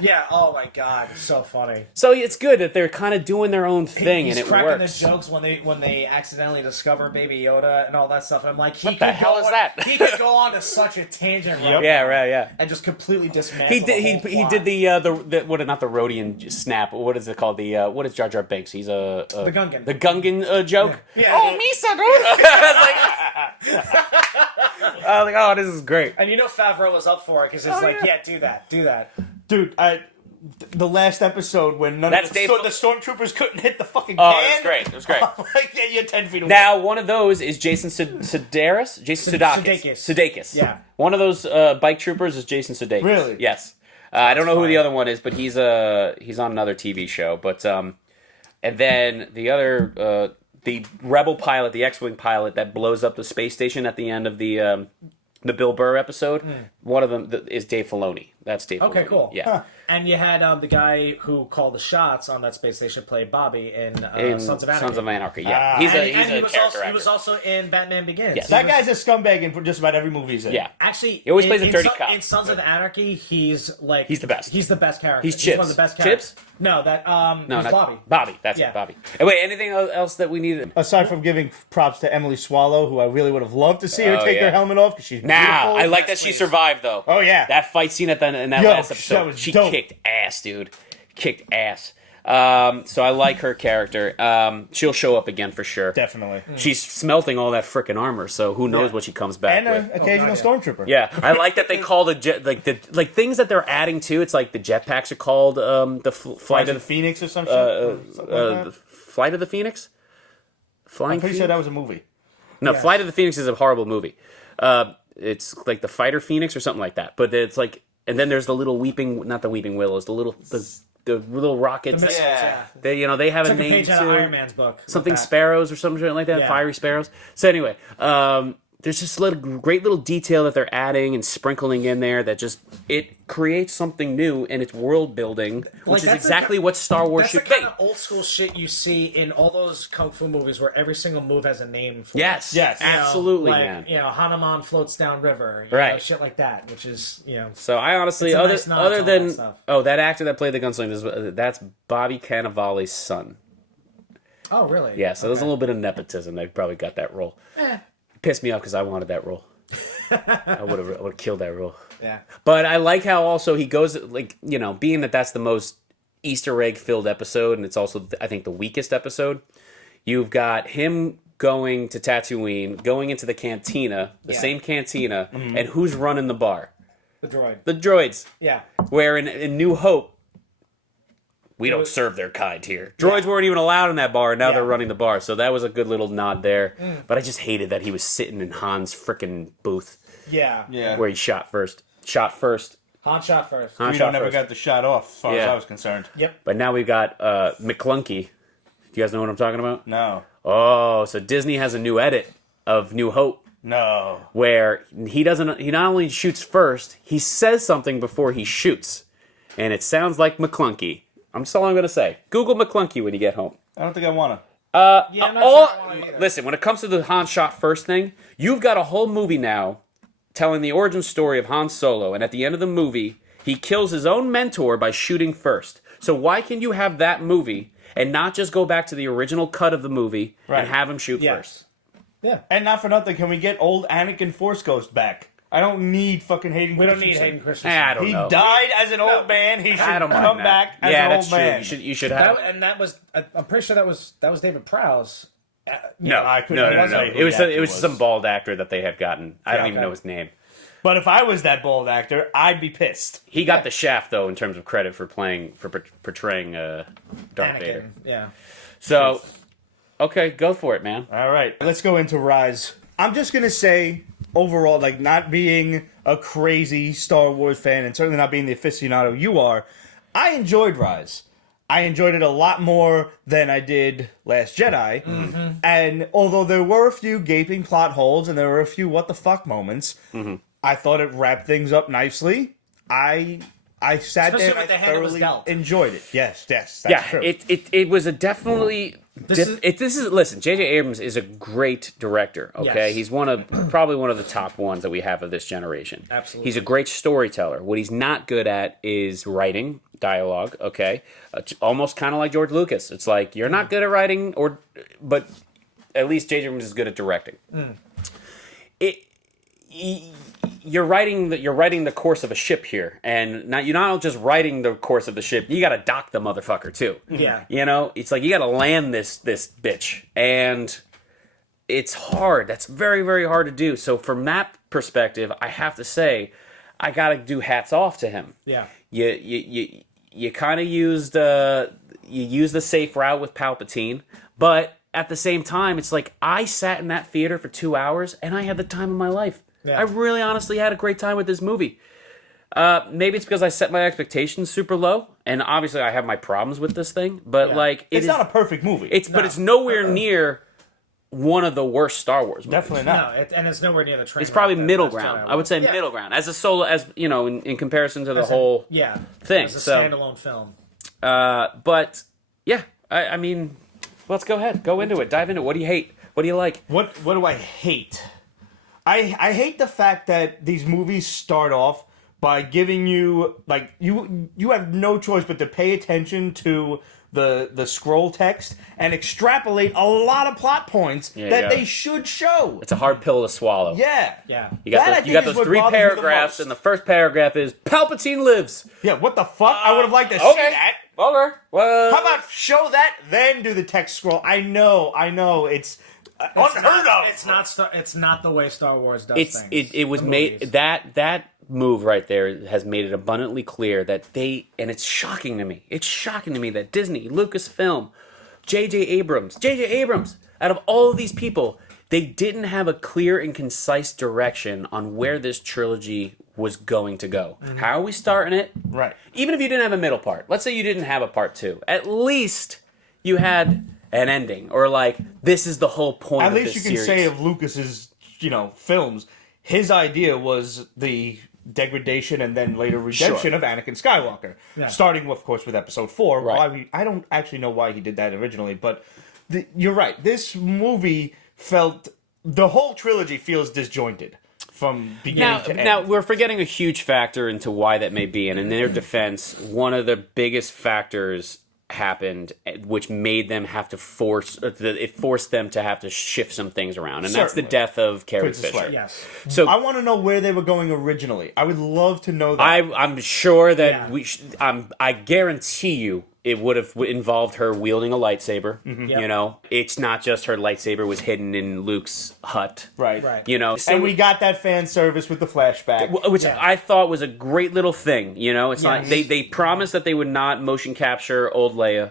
Yeah. Oh my god, so funny. So it's good that they're kind of doing their own thing, and it cracking works. the jokes when they accidentally discover Baby Yoda and all that stuff. I'm like, what the hell is that? He could go on to such a tangent, right? Yeah. And just completely dismantle. He did the what? Not the Rhodian snap. What is it called? What is Jar Jar Binks? He's the Gungan. The Gungan joke. Yeah. Oh, Misa, I was like, oh, this is great. And Favreau was up for it because it's do that. Dude, the last episode when the stormtroopers couldn't hit the fucking can. Oh, it was great. It was great. Like, you're 10 feet away. Now, one of those is Jason Sudeikis. Yeah. One of those bike troopers is Jason Sudeikis. Really? Yes. I don't know who the other one is, but he's on another TV show. But and then the other the Rebel pilot, the X-wing pilot that blows up the space station at the end of the Bill Burr episode. One of them is Dave Filoni. That's Dave Filoni. Okay, cool. Yeah. Huh. And you had the guy who called the shots on that space station played Bobby in Sons of Anarchy. Sons of Anarchy, yeah. He's a character actor. He was also in Batman Begins. Yes. That guy's a scumbag in just about every movie he's in. Yeah. Actually, he always plays a dirty cop. In Sons of Anarchy, he's the best. He's the best character. He's Chips. One of the best characters. Chips? No, he's Bobby. Bobby, that's it, Bobby. And wait, anything else that we needed? Aside from giving props to Emily Swallow, who I really would have loved to see her take her helmet off because she's beautiful. I like that she survived, though. Oh, yeah. That fight scene in that last episode, she kicked ass, dude. Kicked ass. So I like her character. She'll show up again for sure. Definitely. She's smelting all that frickin' armor, so who knows what she comes back and with. an occasional stormtrooper. Yeah, I like that they call the things that they're adding to. It's like the jetpacks are called the Flight of the Phoenix or some shit. Flight of the Phoenix. I'm pretty sure that was a movie. No, Flight of the Phoenix is a horrible movie. It's like the Fighter Phoenix or something like that. But it's like, and then there's the little not the weeping willows, the little rockets. The missiles, They have a name page out too. of Iron Man's book. Something sparrows or something like that. Yeah. Fiery sparrows. So anyway, there's just great little detail that they're adding and sprinkling in there that just it creates something new, and it's world building, which is exactly what Star Wars should be. That's the kind of old school shit you see in all those kung fu movies where every single move has a name for it. Yes, absolutely, man. Hanuman floats down river, right? Shit like that, which is So I honestly, other than that actor that played the gunslinger, that's Bobby Cannavale's son. Oh, really? Yeah. So there's a little bit of nepotism. They probably got that role. Pissed me off because I wanted that role. I would have killed that role. Yeah. But I like how also he goes, being that that's the most Easter egg filled episode, and it's also I think the weakest episode. You've got him going to Tatooine, going into the cantina, the same cantina, and who's running the bar? The droid. The droids. Yeah. Where in New Hope, we don't serve their kind here. Droids weren't even allowed in that bar, and now they're running the bar. So that was a good little nod there. But I just hated that he was sitting in Han's frickin' booth. Yeah. Where he shot first. Han shot first. We never got the shot off, as far as I was concerned. Yep. But now we've got McClunky. Do you guys know what I'm talking about? No. Oh, so Disney has a new edit of New Hope. No. Where he not only shoots first, he says something before he shoots. And it sounds like McClunky. That's all I'm going to say. Google McClunky when you get home. I don't think I want to. I'm not sure I want to either. Listen, when it comes to the Han shot first thing, you've got a whole movie now telling the origin story of Han Solo, and at the end of the movie, he kills his own mentor by shooting first. So why can you have that movie and not just go back to the original cut of the movie Right. and have him shoot Yes. first. Yeah. And not for nothing, can we get old Anakin Force Ghost back? I don't need fucking Hayden We don't Christensen. need Hayden Christensen. I don't He know. died as an old man. He should I don't come mind that. back as Yeah, an that's old true. man. You should have. That was. I'm pretty sure that was David Prowse. No, I couldn't no. tell you who It was the actor it was some bald actor that they had gotten. I don't even know his name. But if I was that bald actor, I'd be pissed. He got the shaft though in terms of credit for portraying Darth Anakin. Vader. Yeah. So, okay, go for it, man. All right, let's go into Rise. I'm just gonna say, overall, like not being a crazy Star Wars fan and certainly not being the aficionado you are, I enjoyed Rise. I enjoyed it a lot more than I did Last Jedi. Mm-hmm. And although there were a few gaping plot holes and there were a few what the fuck moments, I thought it wrapped things up nicely. I sat Especially there with and the I hand it was thoroughly dealt. enjoyed it. Yes, that's Yeah, true. it was a definitely. This is- Listen. J.J. Abrams is a great director. Okay, Yes. he's probably one of the top ones that we have of this generation. Absolutely. He's a great storyteller. What he's not good at is writing dialogue. Okay, almost kind of like George Lucas. It's like you're not good at writing, but at least J.J. Abrams is good at directing. You're writing the course of a ship here, and you're not just writing the course of the ship. You got to dock the motherfucker too. Yeah. You know, it's like you got to land this bitch, and it's hard. That's very, very hard to do. So from that perspective, I have to say, I got to do hats off to him. Yeah. You kind of used the safe route with Palpatine, but at the same time, it's like I sat in that theater for 2 hours and I had the time of my life. Yeah. I really honestly had a great time with this movie. Maybe it's because I set my expectations super low, and obviously I have my problems with this thing, but like it's not a perfect movie. but it's nowhere near one of the worst Star Wars movies. Definitely not. No, and it's nowhere near the train. It's probably wreck that middle Last ground. Jedi I would say was. middle ground as a solo, as you know, in comparison to the As a- whole yeah thing. It's a So, standalone film. but yeah, I mean, let's go ahead, go into it, dive into it. What do you hate? What do you like? What do I hate? I hate the fact that these movies start off by giving you like you have no choice but to pay attention to the scroll text and extrapolate a lot of plot points Yeah. they should show. It's a hard pill to swallow. Yeah. Yeah. You got, That, I those, you think, got is those what 3 bothers me the paragraphs, most. and the first paragraph is Palpatine lives. Yeah, what the fuck? I would have liked to see Okay. that. Okay. Well, How about show that, then do the text scroll? I know, it's unheard of. It's not the way Star Wars does things. it was The made movies. that move right there has made it abundantly clear that and it's shocking to me. It's shocking to me that Disney, Lucasfilm, J.J. Abrams, out of all of these people, they didn't have a clear and concise direction on where this trilogy was going to go. How are we starting it? Right. Even if you didn't have a middle part, let's say you didn't have a part 2, at least you had an ending, or like this is the whole point. At of least this you can series. say of Lucas's, films, his idea was the degradation and then later redemption Sure. of Anakin Skywalker. Yeah. Starting, of course, with Episode 4. Right. I don't actually know why he did that originally, but you're right. This movie the whole trilogy feels disjointed from beginning to end. Now we're forgetting a huge factor into why that may be, and in their defense, one of the biggest factors happened, which made them have to forced them to have to shift some things around, and that's the Certainly. death of Carrie Princess Fisher. Leia. Yes. So I want to know where they were going originally. I would love to know that. I'm sure that Yeah. I guarantee you it would have involved her wielding a lightsaber. Yep. You know, it's not just her lightsaber was hidden in Luke's hut. Right. You know, so And we got that fan service with the flashback. which Yeah. I thought was a great little thing. You know, it's not Yes. they promised that they would not motion capture old Leia.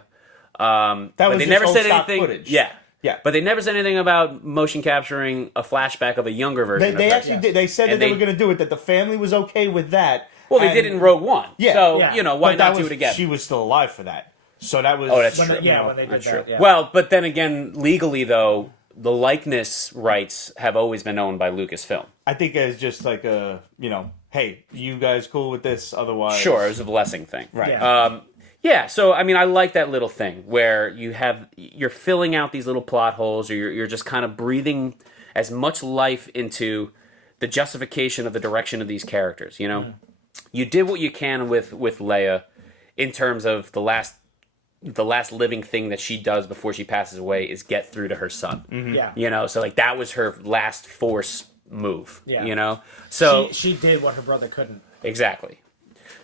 That But was they just never old said stock anything. footage. Yeah. Yeah. But they never said anything about motion capturing a flashback of a younger version. They of her. actually did. They said And that they they- were going to do it. That the family was okay with that. Well, they and- did it in Rogue One. Yeah. So Yeah. why but that not do was- it again? She was still alive for that. So that was. Oh, that's When true. they, when they did That's that. true. Yeah. Well, but then again, legally though, the likeness rights have always been owned by Lucasfilm. I think it's just like hey, you guys cool with this? Otherwise, Sure, it was a blessing thing. Right. Yeah. Yeah, so I mean, I like that little thing where you're filling out these little plot holes, or you're just kind of breathing as much life into the justification of the direction of these characters. You know, you did what you can with Leia in terms of the last the last living thing that she does before she passes away is get through to her son. Yeah. You know, so like that was her last Force move. Yeah. You know, so she did what her brother couldn't. exactly.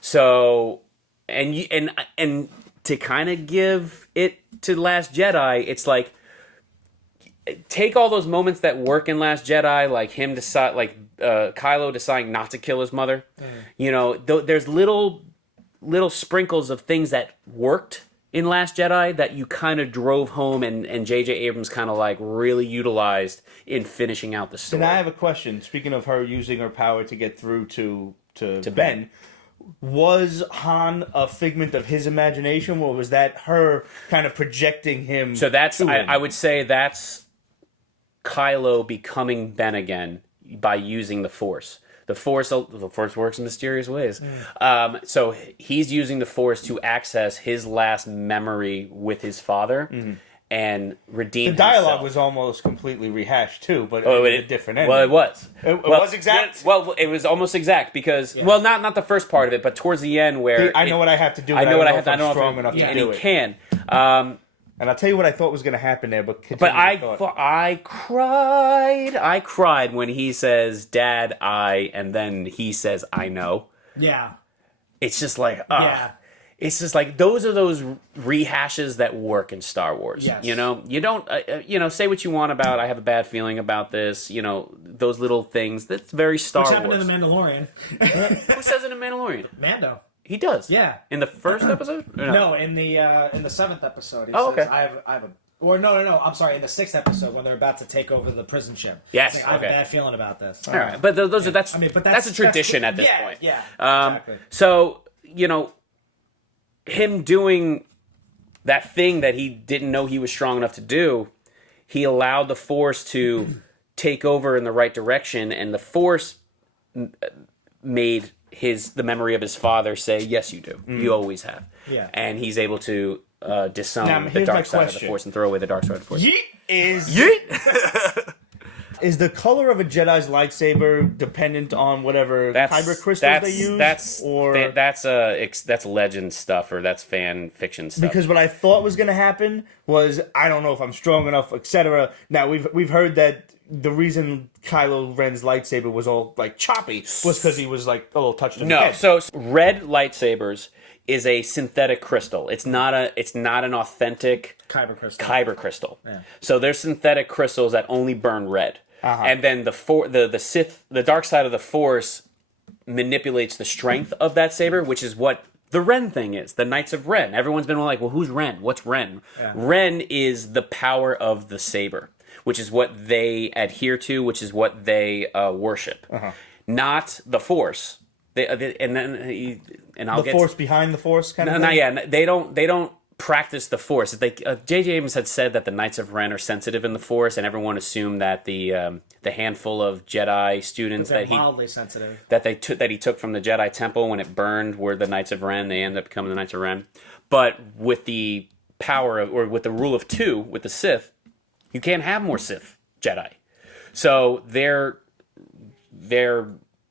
So and to kind of give it to Last Jedi, it's like take all those moments that work in Last Jedi, like him decide, like Kylo deciding not to kill his mother. You know, there's little sprinkles of things that worked in Last Jedi that you kind of drove home, and J.J. Abrams kind of like really utilized in finishing out the story. And I have a question. Speaking of her using her power to get through to Ben, was Han a figment of his imagination, or was that her kind of projecting him? So that's to him? I would say that's Kylo becoming Ben again by using the Force. The Force works in mysterious ways. So he's using the Force to access his last memory with his father and redeem The dialogue himself. was almost completely rehashed too, but a different ending. Well, it was. It was exact? Well, it was almost exact because well, not the first part of it, but towards the end where I know what I have to do. I know what I have to. I I'm don't know strong if enough to and do he it. can. And I'll tell you what I thought was going to happen there, but I cried when he says "Dad, I," and then he says "I know." Yeah. It's just like Yeah. It's just like those are those rehashes that work in Star Wars. Yes. You know, you don't say what you want about I have a bad feeling about this. You know, those little things. That's very Star Which Wars. happened in The Mandalorian. Who says it in Mandalorian? Mando. He does. Yeah. In the first episode? Or No, in the 7th episode. He Oh, says, okay. I have a. Or no. I'm sorry. In the 6th episode, when they're about to take over the prison ship. Yes, It's like, I have a okay. bad feeling about this. All right, but those are that's a tradition at this yeah, point. Yeah. Exactly. So him doing that thing that he didn't know he was strong enough to do, he allowed the Force to take over in the right direction, and the Force made the memory of his father say, "Yes, you do. You always have." Yeah. And he's able to disown Now, the here's my dark side of the question. Force and throw away the dark side of the Force. Is the color of a Jedi's lightsaber dependent on whatever kyber crystals they use? That's legend stuff, or that's fan fiction stuff. Because what I thought was going to happen was, I don't know if I'm strong enough, etc. Now we've heard that the reason Kylo Ren's lightsaber was all like choppy was because he was like a little touched in the No, head. so red lightsabers is a synthetic crystal. It's not an authentic Kyber crystal. Yeah. So there's synthetic crystals that only burn red. And then the Sith, the dark side of the Force, manipulates the strength of that saber, which is what the Ren thing is. The Knights of Ren. Everyone's been like, well, who's Ren? What's Ren? Yeah. Ren is the power of the saber, which is what they adhere to, which is what they worship, not the Force. The Force behind the Force, kind of thing? No, yeah, they don't practice the Force. J.J. Abrams had said that the Knights of Ren are sensitive in the Force, and everyone assumed that the handful of Jedi students mildly sensitive that he took from the Jedi Temple when it burned were the Knights of Ren. They ended up becoming the Knights of Ren. But with the power of, or with the rule of two, with the Sith, you can't have more Sith Jedi. So they're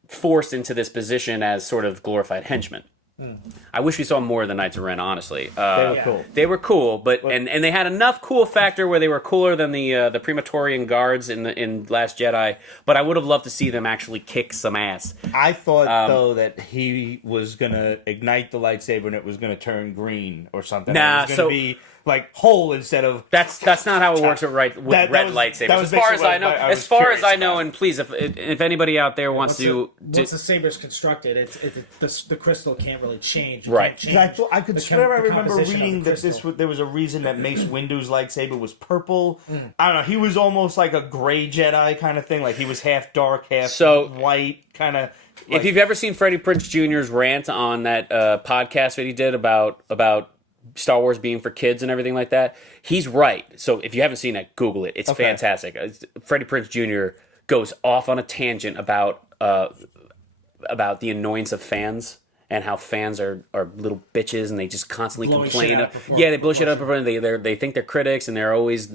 forced into this position as sort of glorified henchmen. I wish we saw more of the Knights of Ren, honestly. They were cool. They were cool, but and they had enough cool factor where they were cooler than the Praetorian guards in Last Jedi. But I would have loved to see them actually kick some ass. I thought though that he was gonna ignite the lightsaber and it was gonna turn green or something. Nah, it was gonna be like whole instead of. That's not how it works with red lightsabers. As far as I know, and please, if anybody out there wants once the saber's constructed, the crystal can't really change. You Right. can't change I could swear I remember composition of reading the that crystal. there was a reason that Mace Windu's lightsaber was purple. I don't know. He was almost like a gray Jedi kind of thing. Like he was half dark, half white, kind of. If you've ever seen Freddie Prinze Jr.'s rant on that podcast that he did about Star Wars being for kids and everything like that, he's right. So if you haven't seen it, Google it. It's fantastic. Freddie Prinze Jr. goes off on a tangent about the annoyance of fans and how fans are little bitches and they just constantly Blowing complain. shit out of Yeah, they blow shit out of proportion. They think they're critics and they're always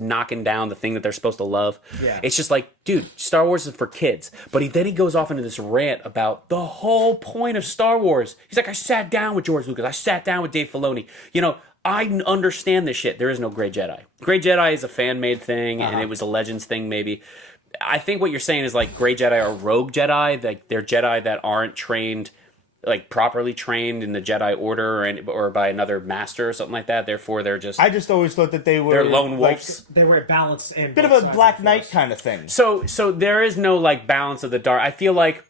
knocking down the thing that they're supposed to love. Yeah. It's just like, dude, Star Wars is for kids. But then he goes off into this rant about the whole point of Star Wars. He's like, I sat down with George Lucas. I sat down with Dave Filoni. You know, I understand this shit. There is no Grey Jedi. Grey Jedi is a fan-made thing, and it was a Legends thing, maybe. I think what you're saying is like Grey Jedi or Rogue Jedi. Like they're Jedi that aren't trained, like properly trained in the Jedi Order or by another master or something like that. Therefore, they're just. I just always thought that they're lone wolves. They were balanced in Bit of a Black Knight kind of thing. So there is no like balance of the dark. I feel like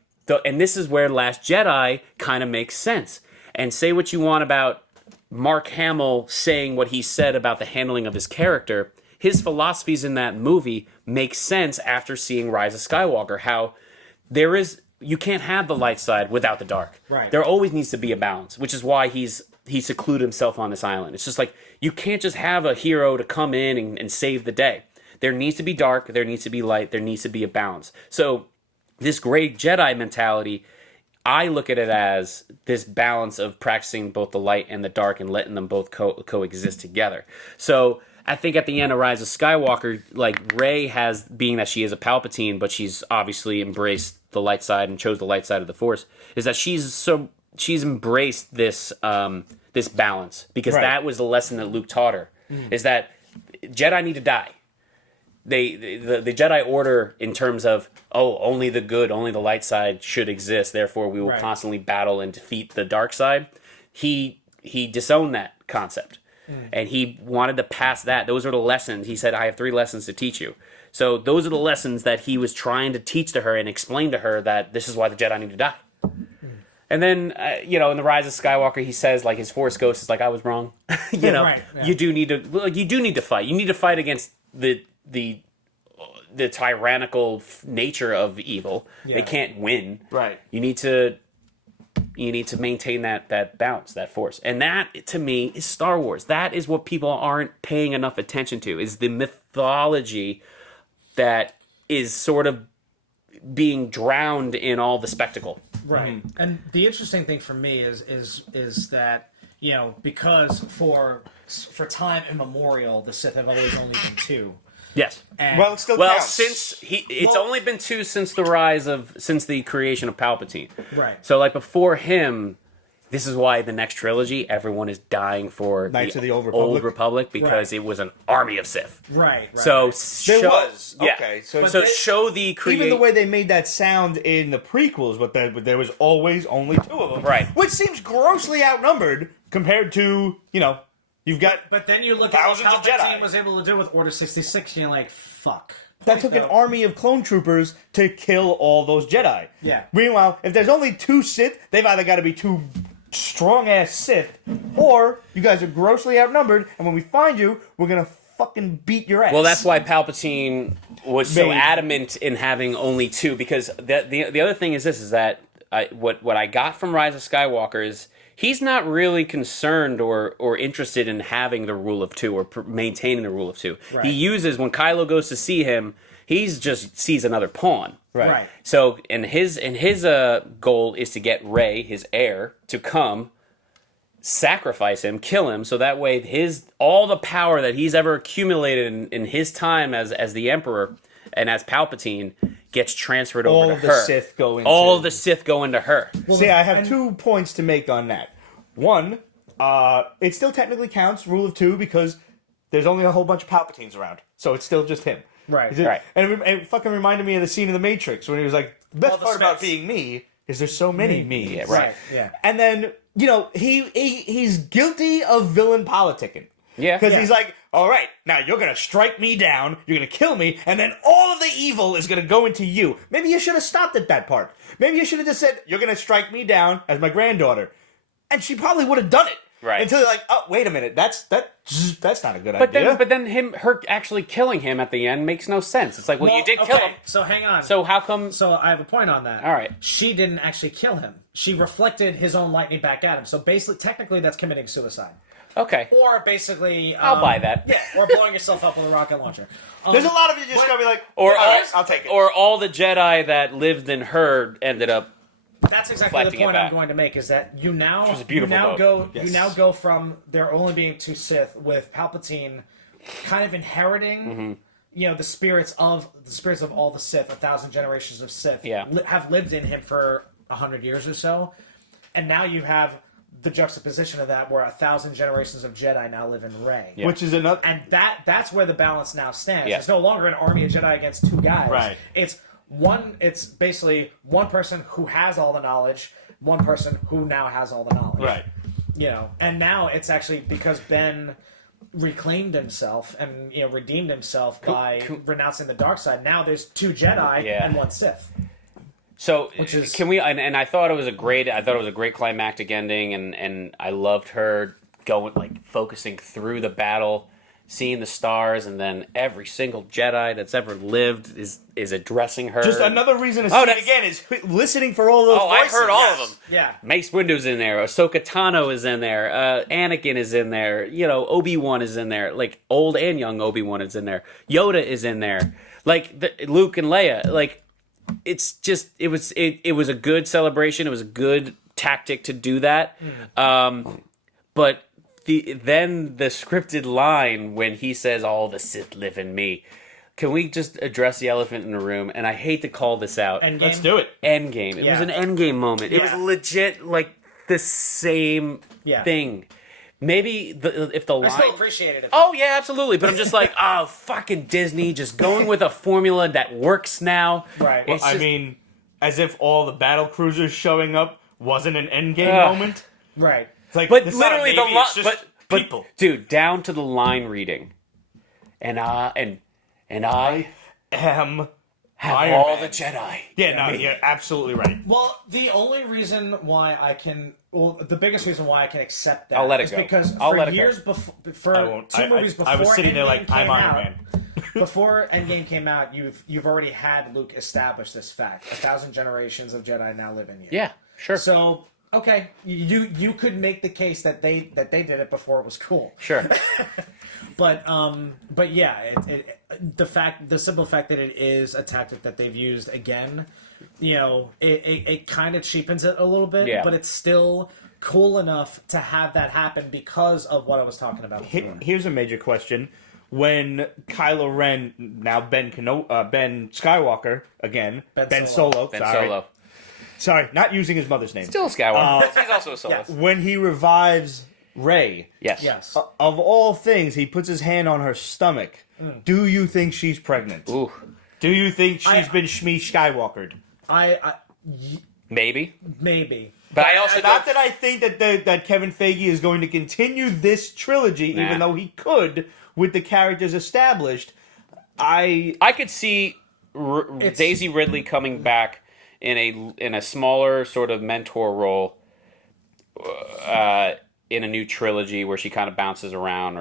and this is where Last Jedi kind of makes sense. And say what you want about Mark Hamill saying what he said about the handling of his character. His philosophies in that movie make sense after seeing Rise of Skywalker. How you can't have the light side without the dark. Right. There always needs to be a balance, which is why he secluded himself on this island. It's just like you can't just have a hero to come in and save the day. There needs to be dark. There needs to be light. There needs to be a balance. So this Grey Jedi mentality, I look at it as this balance of practicing both the light and the dark and letting them both coexist together. So I think at the end of Rise of Skywalker, like Rey has, being that she is a Palpatine, but she's obviously embraced the light side and chose the light side of the Force, is that she's embraced this this balance because that was the lesson that Luke taught her, is that Jedi need to die. The Jedi Order, in terms of only the good, only the light side should exist, therefore we will constantly battle and defeat the dark side. He disowned that concept. And he wanted to pass that. Those are the lessons. He said, I have 3 lessons to teach you. So those are the lessons that he was trying to teach to her and explain to her that this is why the Jedi need to die. And then, in the Rise of Skywalker, he says, like, his Force Ghost is like, I was wrong. You do need to fight. You need to fight against the tyrannical nature of evil. Yeah. They can't win. Right. You need to maintain that balance, that force. And that, to me, is Star Wars. That is what people aren't paying enough attention to, is the mythology that is sort of being drowned in all the spectacle. Right. And the interesting thing for me is that, because for time immemorial, the Sith have always only been 2. Yes. And it still counts. It's only been 2 since the creation of Palpatine. Right. So, like, before him, this is why the next trilogy, everyone is dying for Knights of the Old Republic, because it was an army of Sith. Right. So there was. Yeah. Okay. So show the even the way they made that sound in the prequels, but there was always only 2 of them. Right. Which seems grossly outnumbered compared to, you've got But then you look at what thousands of Jedi. Palpatine was able to do with Order 66, and you're like, fuck. That took an army of clone troopers to kill all those Jedi. Yeah. Meanwhile, if there's only 2 Sith, they've either got to be 2 strong-ass Sith, or you guys are grossly outnumbered, and when we find you, we're going to fucking beat your ass. Well, that's why Palpatine was so adamant in having only 2, because the other thing is this, is that what I got from Rise of Skywalker is he's not really concerned or interested in having the rule of 2 or maintaining the rule of 2. Right. He uses, when Kylo goes to see him, he's just sees another pawn. Right. So, and his goal is to get Rey, his heir, to come, sacrifice him, kill him, so that way all the power that he's ever accumulated in his time as the Emperor and as Palpatine gets transferred over to her. All of the Sith go into her. Well, I have 2 points to make on that. One, it still technically counts rule of 2 because there's only a whole bunch of Palpatines around, so it's still just him. Right. Right. And it fucking reminded me of the scene in The Matrix when he was like, the best part about being me is there's so many me. Yeah, right. Yeah. And then, he's guilty of villain politicking. Yeah. Because he's like, all right, now you're going to strike me down, you're going to kill me, and then all of the evil is going to go into you. Maybe you should have stopped at that part. Maybe you should have just said, you're going to strike me down as my granddaughter. And she probably would have done it. Right. Until they're like, oh, wait a minute, that's not a good idea. But then her actually killing him at the end makes no sense. It's like, well you did kill him. So hang on. So how come... So I have a point on that. All right. She didn't actually kill him. She reflected his own lightning back at him. So basically, technically, that's committing suicide. Okay. Or basically... I'll buy that. Yeah, or blowing yourself up with a rocket launcher. There's a lot of you just going to be like, or all right, I'll take it. Or all the Jedi that lived in her ended up That's exactly the reflecting it point I'm back. going to make. Is that you now was a beautiful you now boat. go Yes. you now go from there only being 2 Sith with Palpatine kind of inheriting the spirits of all the Sith, 1,000 generations of Sith have lived in him for 100 years or so, and now you have the juxtaposition of that where 1,000 generations of Jedi now live in Rey. Yeah. Which is another. And that's where the balance now stands. Yeah. It's no longer an army of Jedi against 2 guys. Right. It's basically one person who has all the knowledge, one person who now has all the knowledge. Right. And now it's actually because Ben reclaimed himself and redeemed himself by renouncing the dark side. Now there's 2 Jedi and 1 Sith. So Which is- can we? And I thought it was a great. I thought it was a great climactic ending, and I loved her going focusing through the battle, seeing the stars, and then every single Jedi that's ever lived is addressing her. Just another reason to see it again is listening for all those voices. I heard all of them. Yeah. Mace Windu's in there. Ahsoka Tano is in there. Anakin is in there. Obi-Wan is in there. Like, old and young Obi-Wan is in there. Yoda is in there. Luke and Leia. It's just, it was a good celebration. It was a good tactic to do that. But then the scripted line when he says, "All the Sith live in me." Can we just address the elephant in the room? And I hate to call this out. Endgame? Let's do it. Endgame. It was an Endgame moment. It was legit the same thing. Maybe if the line... I still appreciated it. Oh, yeah, absolutely. But I'm just like, oh, fucking Disney, just going with a formula that works now. Right. It's I just- mean, as if all the battle cruisers showing up wasn't an endgame moment. Right. It's like, But it's not a literally maybe, the it's just but people. dude, down to the line reading. And I Have have all the Jedi. Yeah, no, you're absolutely right. Well, the only reason why I can... Well, the biggest reason why I can accept that I'll let it is go. because I'll for let it go. years before... For I won't. 2 movies before I was sitting there Endgame like, I'm came Iron out, Man. Before Endgame came out, you've already had Luke establish this fact. 1,000 generations of Jedi now live in you. Yeah, sure. So, okay, you could make the case that they did it before it was cool. Sure. But yeah, the simple fact that it is a tactic that they've used again, it kind of cheapens it a little bit. Yeah. But it's still cool enough to have that happen because of what I was talking about before. Here's a major question. When Kylo Ren, now Ben Skywalker, again, Ben Solo, Ben sorry. Solo. Sorry, not using his mother's name. Still a Skywalker. He's also a Solo. yes. When he revives Rey, Yes. Yes. of all things, he puts his hand on her stomach. Do you think she's pregnant? Ooh. Do you think she's been Shmi Skywalkered? Maybe. Maybe. But I also Not that I think that Kevin Feige is going to continue this trilogy, Nah. even though he could, with the characters established. I could see Daisy Ridley coming back in a smaller sort of mentor role in a new trilogy where she kind of bounces around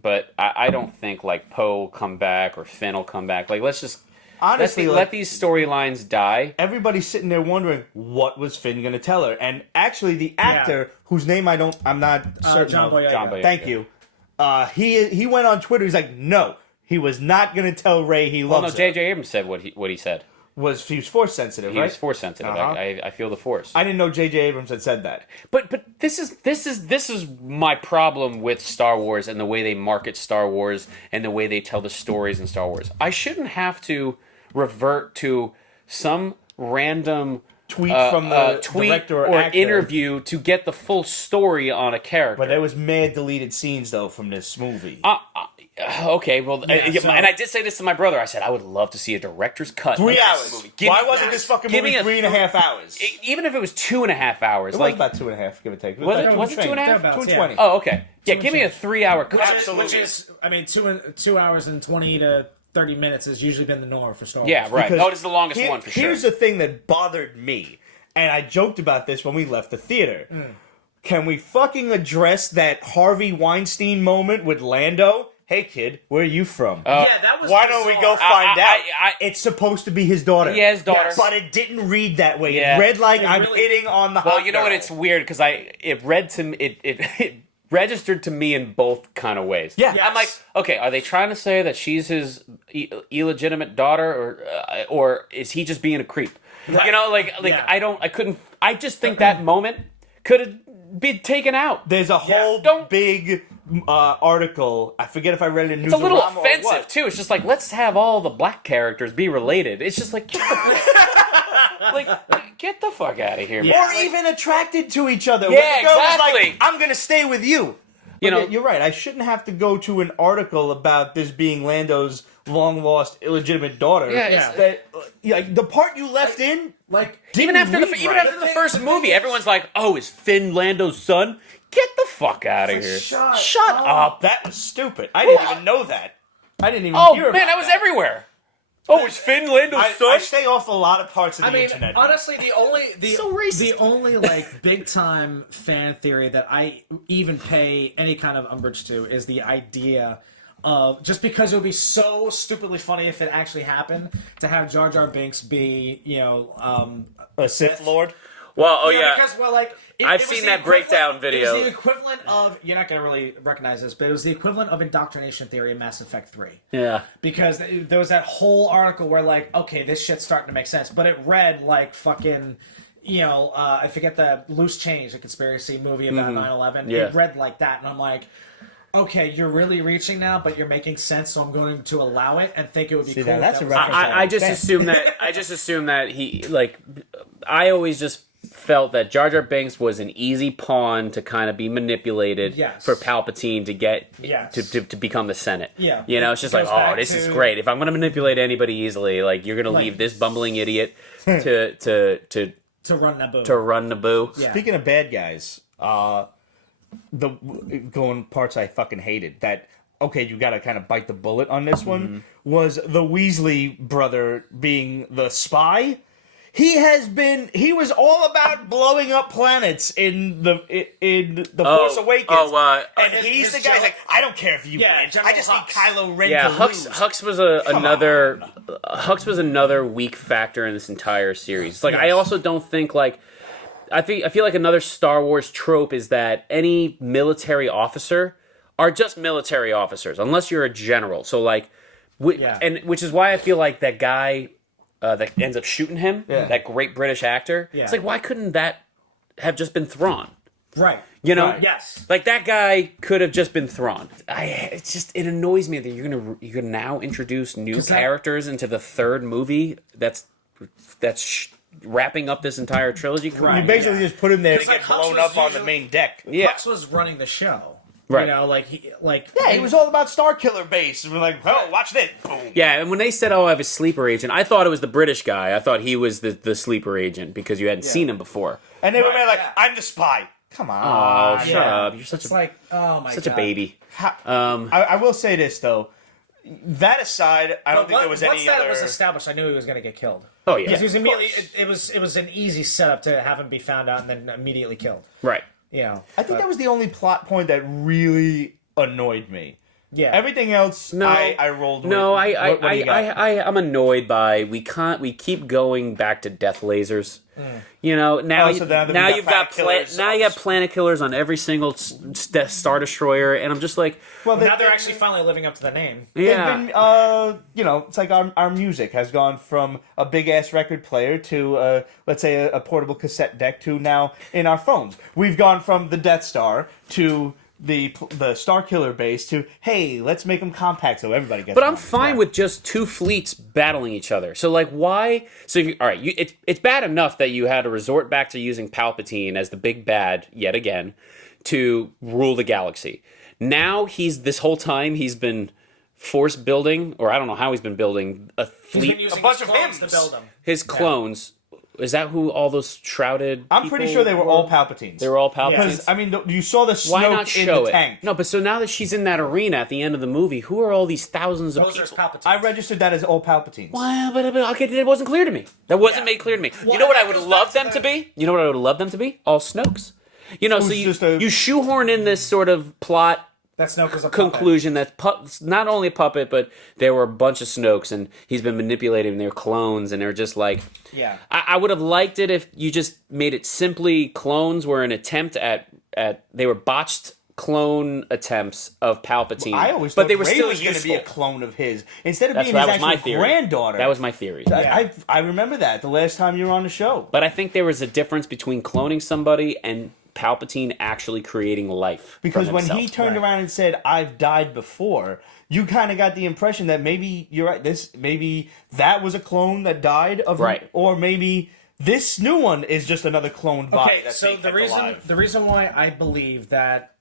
but I don't think Poe will come back or Finn will come back. Let's just honestly let these storylines die. Everybody's sitting there wondering what was Finn going to tell her, and actually the actor whose name I'm not certain John of. Boyega. John Boyega. Thank you. He went on Twitter. He's like, no, he was not going to tell Rey he Well, loves no, her. J.J. Abrams said what he said. He was force sensitive, He right? was force sensitive. Uh-huh. I feel the force. I didn't know J.J. Abrams had said that. But this is my problem with Star Wars and the way they market Star Wars and the way they tell the stories in Star Wars. I shouldn't have to revert to some random Tweet from the director or actor. interview to get the full story on a character. But there was mad deleted scenes though from this movie. Okay, well, so- and I did say this to my brother. I said I would love to see a director's cut. 3 of this hours. movie. Why wasn't this fucking give me movie a 3.5 hours? Even if it was 2.5 hours, It was about 2.5, give or take. Was it- like was it 2.5? Thereabouts, 2:20. yeah. Oh, okay. Yeah, give me a 3-hour cut. Which is, I mean, 2 hours and 20 to 30 minutes has usually been the norm for Star Wars. Yeah, right. Because Oh, this is the longest one for sure. Here's the thing that bothered me, and I joked about this when we left the theater. Can we fucking address that Harvey Weinstein moment with Lando? Hey kid, where are you from? Yeah, that was Why don't we go bizarre. find out? I- It's supposed to be his daughter. Yeah, his daughter. But it didn't read that way. Yeah. It read like It I'm really- hitting on the Well, hot you know what? girl. It's weird because it read to me. It registered to me in both kind of ways. Yeah. Yes. I'm like, okay, are they trying to say that she's his illegitimate daughter, or is he just being a creep? You know, I just think that moment could have been taken out. There's a whole big article. I forget if I read it in News. It's a little offensive too. It's just like, let's have all the black characters be related. It's just like, get the fuck out of here, man. Or even attracted to each other. Yeah, exactly. Like, I'm gonna stay with you. You know, you're right. I shouldn't have to go to an article about this being Lando's long lost illegitimate daughter. Like the part you left in, like even after the first movie, everyone's like, "Oh, is Finn Lando's son?" Get the fuck out of here! Shut up! That was stupid. I didn't even know that. I didn't even hear about that. That was everywhere. Oh, is Finn Lando's son? I stay off a lot of parts of the internet. Honestly, the only like big time fan theory that I even pay any kind of umbrage to is the idea of, just because it would be so stupidly funny if it actually happened, to have Jar Jar Binks be, a Sith Lord. Well, because I've seen that breakdown video. It was the equivalent of, you're not going to really recognize this, but it was the equivalent of indoctrination theory in Mass Effect 3. Yeah. Because there was that whole article where, like, okay, this shit's starting to make sense, but it read like fucking, I forget the Loose Change, a conspiracy movie about 9/11. Yeah. It read like that, and I'm like, okay, you're really reaching now, but you're making sense, so I'm going to allow it and think it would be cool. That's a reference. I just assume that he, like, I always just felt that Jar Jar Binks was an easy pawn to kind of be manipulated for Palpatine to get to become the Senate. Yeah. It's just like, oh, this is great. If I'm going to manipulate anybody easily, like, you're going to leave this bumbling idiot to run Naboo. To run Naboo. Yeah. Speaking of bad guys, the going parts I fucking hated. That, okay, you got to kind of bite the bullet on this one, was the Weasley brother being the spy. He was all about blowing up planets in the Force Awakens. And he's the guy who's like, I don't care if you win. I just need Kylo Ren to lose. Hux was another weak factor in this entire series. It's like, I also don't think, like, I feel like another Star Wars trope is that any military officer are just military officers, unless you're a general. So, like, and which is why I feel like that guy that ends up shooting him, that great British actor, it's like, why couldn't that have just been Thrawn? Right. Yes. Like, that guy could have just been Thrawn. It annoys me that you're gonna now introduce new characters into the third movie. That's wrapping up this entire trilogy. Right. You basically just put him there to get blown up on the main deck. Yeah. Hux was running the show. Right. He was all about Starkiller Base. And we're like, oh, watch this. Boom. Yeah, and when they said, oh, I have a sleeper agent, I thought it was the British guy. I thought he was the sleeper agent because you hadn't seen him before. And they were like, I'm the spy. Come on. Oh, shut up. You're such a baby. I will say this, though. That aside, I don't think there was any Once that was established, I knew he was going to get killed. Oh, yeah. Because he was immediately, it was an easy setup to have him be found out and then immediately killed. Right. I think that was the only plot point that really annoyed me. Yeah. Everything else, I rolled with. No, I'm annoyed by we keep going back to death lasers. Now you got planet killers on every single Star Destroyer, and I'm just like, well, now they're actually finally living up to the name. Yeah, it's like our music has gone from a big ass record player to let's say a portable cassette deck to now in our phones. We've gone from the Death Star to the Starkiller base to, hey, let's make them compact so everybody gets. But I'm fine with just two fleets battling each other. So, like, why? So it's bad enough that you had to resort back to using Palpatine as the big bad yet again to rule the galaxy. Now this whole time he's been force building, or I don't know how he's been building a fleet. He's been using a bunch of clones hymns to build them. His clones. Is that who all those shrouded I'm pretty sure they were all Palpatines. They were all Palpatines? Because, I mean, you saw the Why not Snoke in show the it? tank. No, but so now that she's in that arena at the end of the movie, who are all these thousands of Those people? are Palpatines. I registered that as all Palpatines. Well, but okay, it wasn't clear to me. That wasn't made clear to me. Well, you know what I that would goes love back them to to be? You know what I would love them to be? All Snokes. So you shoehorn in this sort of plot That Snoke is a conclusion that's not only a puppet, but there were a bunch of Snokes, and he's been manipulating them. They're clones, and they're just like... Yeah. I would have liked it if you just made it simply clones were an attempt at they were botched clone attempts of Palpatine. I always but thought they were Rey still was going to be a useful. clone of his instead of That being his was my actual theory. granddaughter. That was my theory. I remember that the last time you were on the show. But I think there was a difference between cloning somebody and Palpatine actually creating life. Because from when himself. he turned around and said, "I've died before," you kind of got the impression that maybe you're right. Maybe that was a clone that died of him, Right. or maybe this new one is just another cloned body. Okay, That's so being kept alive. the reason why I believe that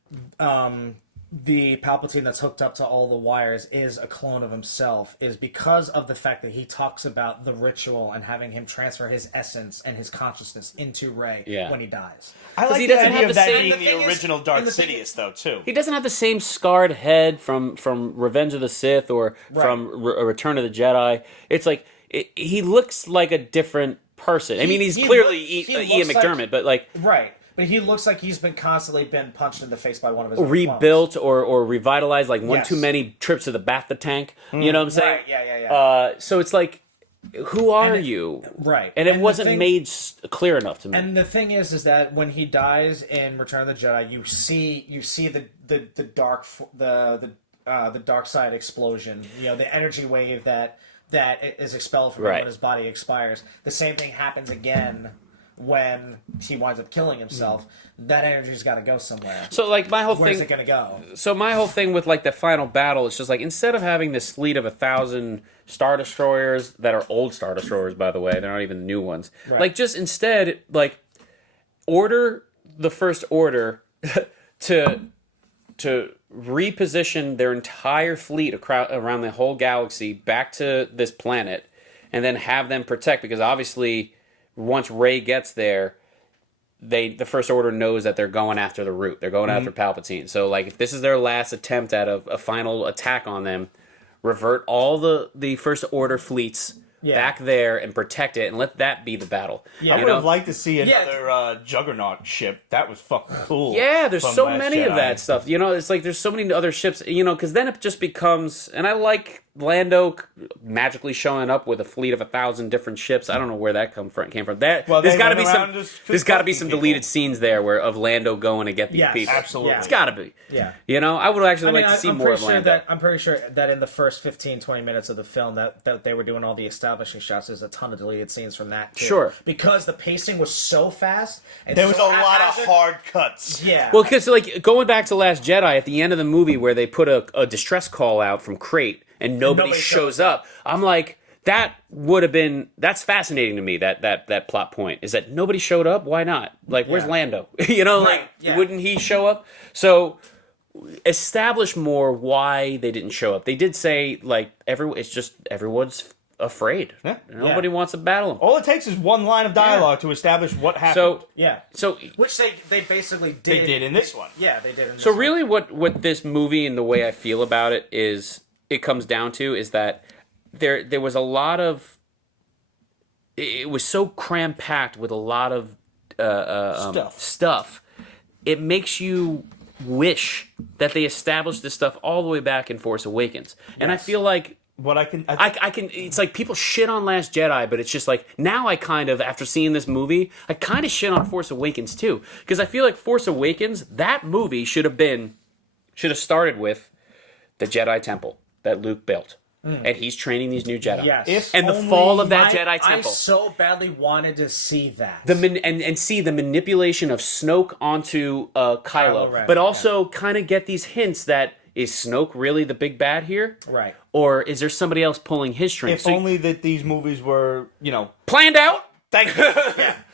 the Palpatine that's hooked up to all the wires is a clone of himself is because of the fact that he talks about the ritual and having him transfer his essence and his consciousness into Rey when he dies. I like he the doesn't idea have of the that same- being And the thing the is- original Darth and the thing Sidious, though, too. He doesn't have the same scarred head from Revenge of the Sith or from Return of the Jedi. It's like he looks like a different person. I mean, he's clearly Ian McDermott, but like right. But he looks like he's been constantly punched in the face by one of his own rebuilt clones. or revitalized, like one Yes. too many trips to the Bacta tank. You know what I'm saying? Right, yeah. So it's like, who are you? Right. And it And the wasn't thing- made clear enough to me. And the thing is that when he dies in Return of the Jedi, you see the dark side explosion. You know, the energy wave that is expelled from him Right. when his body expires. The same thing happens again when he winds up killing himself. That energy's got to go somewhere. So like my whole Where's thing, it going to go? so my whole thing with like the final battle is just like instead of having this fleet of 1,000 Star Destroyers that are old Star Destroyers, by the way, they're not even the new ones. Right. Like just instead, like order the First Order to reposition their entire fleet around the whole galaxy back to this planet, and then have them protect because obviously once Rey gets there. The First Order knows that they're going after the root. They're going after Palpatine. So, like, if this is their last attempt at a final attack on them, revert all the First Order fleets back there and protect it, and let that be the battle. Yeah. I would have liked to see another Juggernaut ship. That was fucking cool. Yeah, there's from so Last many of Jedi. that stuff. You know, it's like there's so many other ships, you know, because then it just becomes... And I like Lando magically showing up with a fleet of 1,000 different ships. I don't know where that came from. There's Well, got to they be went around some. just There's got to be confronting some people. deleted scenes there of Lando going to get these Yes, people. absolutely. Yeah. It's got to be. Yeah. You know, I would actually like to see I'm more pretty of sure Lando. I'm pretty sure that in the first 15, 20 minutes of the film that they were doing all the establishing shots, there's a ton of deleted scenes from that, too. Sure. Because the pacing was so fast. And There was a so lot of haphazard. hard cuts. Yeah. Well, because like going back to Last Jedi at the end of the movie where they put a distress call out from Crate and nobody shows up, I'm like, that would have been that's fascinating to me. That plot point is that nobody showed up. Why not? Like, where's Lando? You know, Right, yeah. wouldn't he show up? So establish more why they didn't show up. They did say like everyone's afraid. Yeah. Nobody wants to battle him. All it takes is one line of dialogue to establish what happened. So yeah. so Which they basically did. they did in this one. Yeah, they did. In this So one. really what this movie and the way I feel about it is it comes down to is that there was a lot of it was so cram packed with a lot of stuff. It makes you wish that they established this stuff all the way back in Force Awakens. And I feel like What I can it's like people shit on Last Jedi, but it's just like now I kind of, after seeing this movie, I kind of shit on Force Awakens too. Because I feel like Force Awakens, that movie should have started with the Jedi Temple that Luke built. And he's training these new Jedi. Yes. And the fall of that Jedi Temple. I so badly wanted to see that. And see the manipulation of Snoke onto Kylo. Ren, but also kind of get these hints that, is Snoke really the big bad here? Right. Or is there somebody else pulling his strings? if only that these movies were, planned out? Thank you.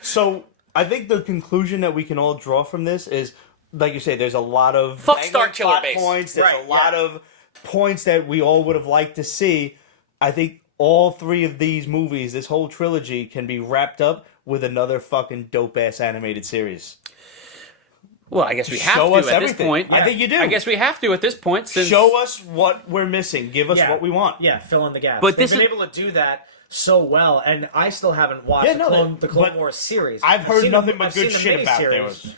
So I think the conclusion that we can all draw from this is, like you say, there's a lot of Fuck banging Star Killer plot base. points. There's Right, a lot of points that we all would have liked to see. I think all three of these movies, this whole trilogy, can be wrapped up with another fucking dope ass animated series. Well, I guess we have Show to us at this everything. point. I think you do. I guess we have to at this point. Since Show us what we're missing. Give us what we want. Yeah, fill in the gaps. But They've this been is- able to do that so well, and I still haven't watched Yeah, no, the Clone but Wars series. I've heard seen nothing but I've good seen the shit about miniseries.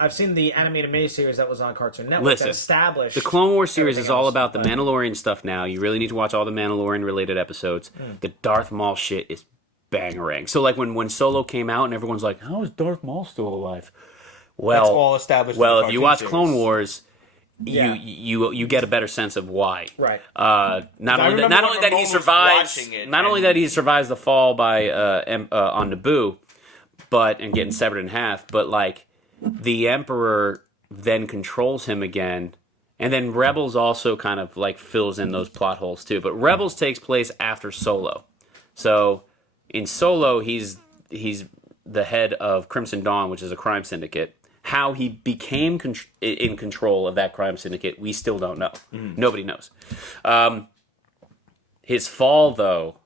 I've seen the animated miniseries that was on Cartoon Network Listen, that established the Clone Wars series everything is all else, about the but- Mandalorian stuff now. You really need to watch all the Mandalorian related episodes. The Darth Maul shit is bangarang. So like when Solo came out and everyone's like, how is Darth Maul still alive? Well, That's all established in Well, the if you cartoon watch series. Clone Wars, Yeah. you get a better sense of why. Right. Not only remember that when he Ramon was survives, watching it, not only and- that he survives the fall by on Naboo, and getting severed in half, but like the Emperor then controls him again, and then Rebels also kind of like fills in those plot holes too. But Rebels takes place after Solo, so in Solo he's the head of Crimson Dawn, which is a crime syndicate. How he became in control of that crime syndicate, we still don't know. Nobody knows. His fall, though,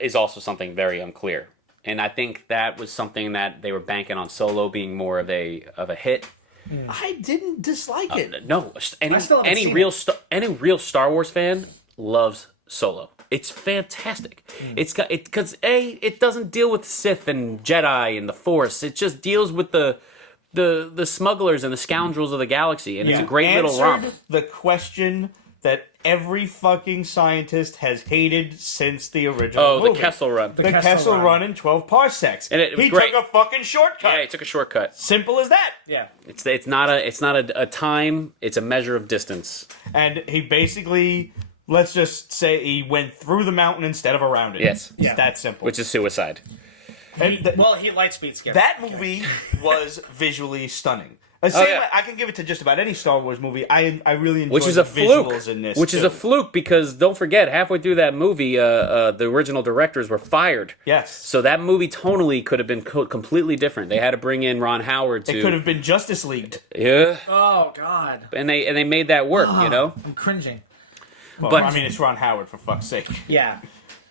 is also something very unclear. And I think that was something that they were banking on Solo being more of a hit. I didn't dislike it. No, I still haven't any seen any real Star Wars fan loves Solo. It's fantastic. It's got it because it doesn't deal with Sith and Jedi and the Force. It just deals with the smugglers and the scoundrels of the galaxy, and it's a great little romp. The question that every fucking scientist has hated since the original movie. The Kessel Run. The Kessel Run in 12 parsecs. And it was he great. took a fucking shortcut. Yeah, he took a shortcut. Simple as that. Yeah. It's not a time. It's a measure of distance. And he basically, let's just say, he went through the mountain instead of around it. Yes. It's Yeah. that simple. Which is suicide. And He lightspeed skipped. that movie was visually stunning. yeah. I can give it to just about any Star Wars movie. I really enjoy Which is the a fluke. visuals in this. Which is too. a fluke because don't forget, halfway through that movie, the original directors were fired. Yes. So that movie tonally could have been completely different. They had to bring in Ron Howard to. It could have been Justice League. Yeah. Oh God. And they made that work. You know. I'm cringing. Well, But- I mean, it's Ron Howard, for fuck's sake. Yeah.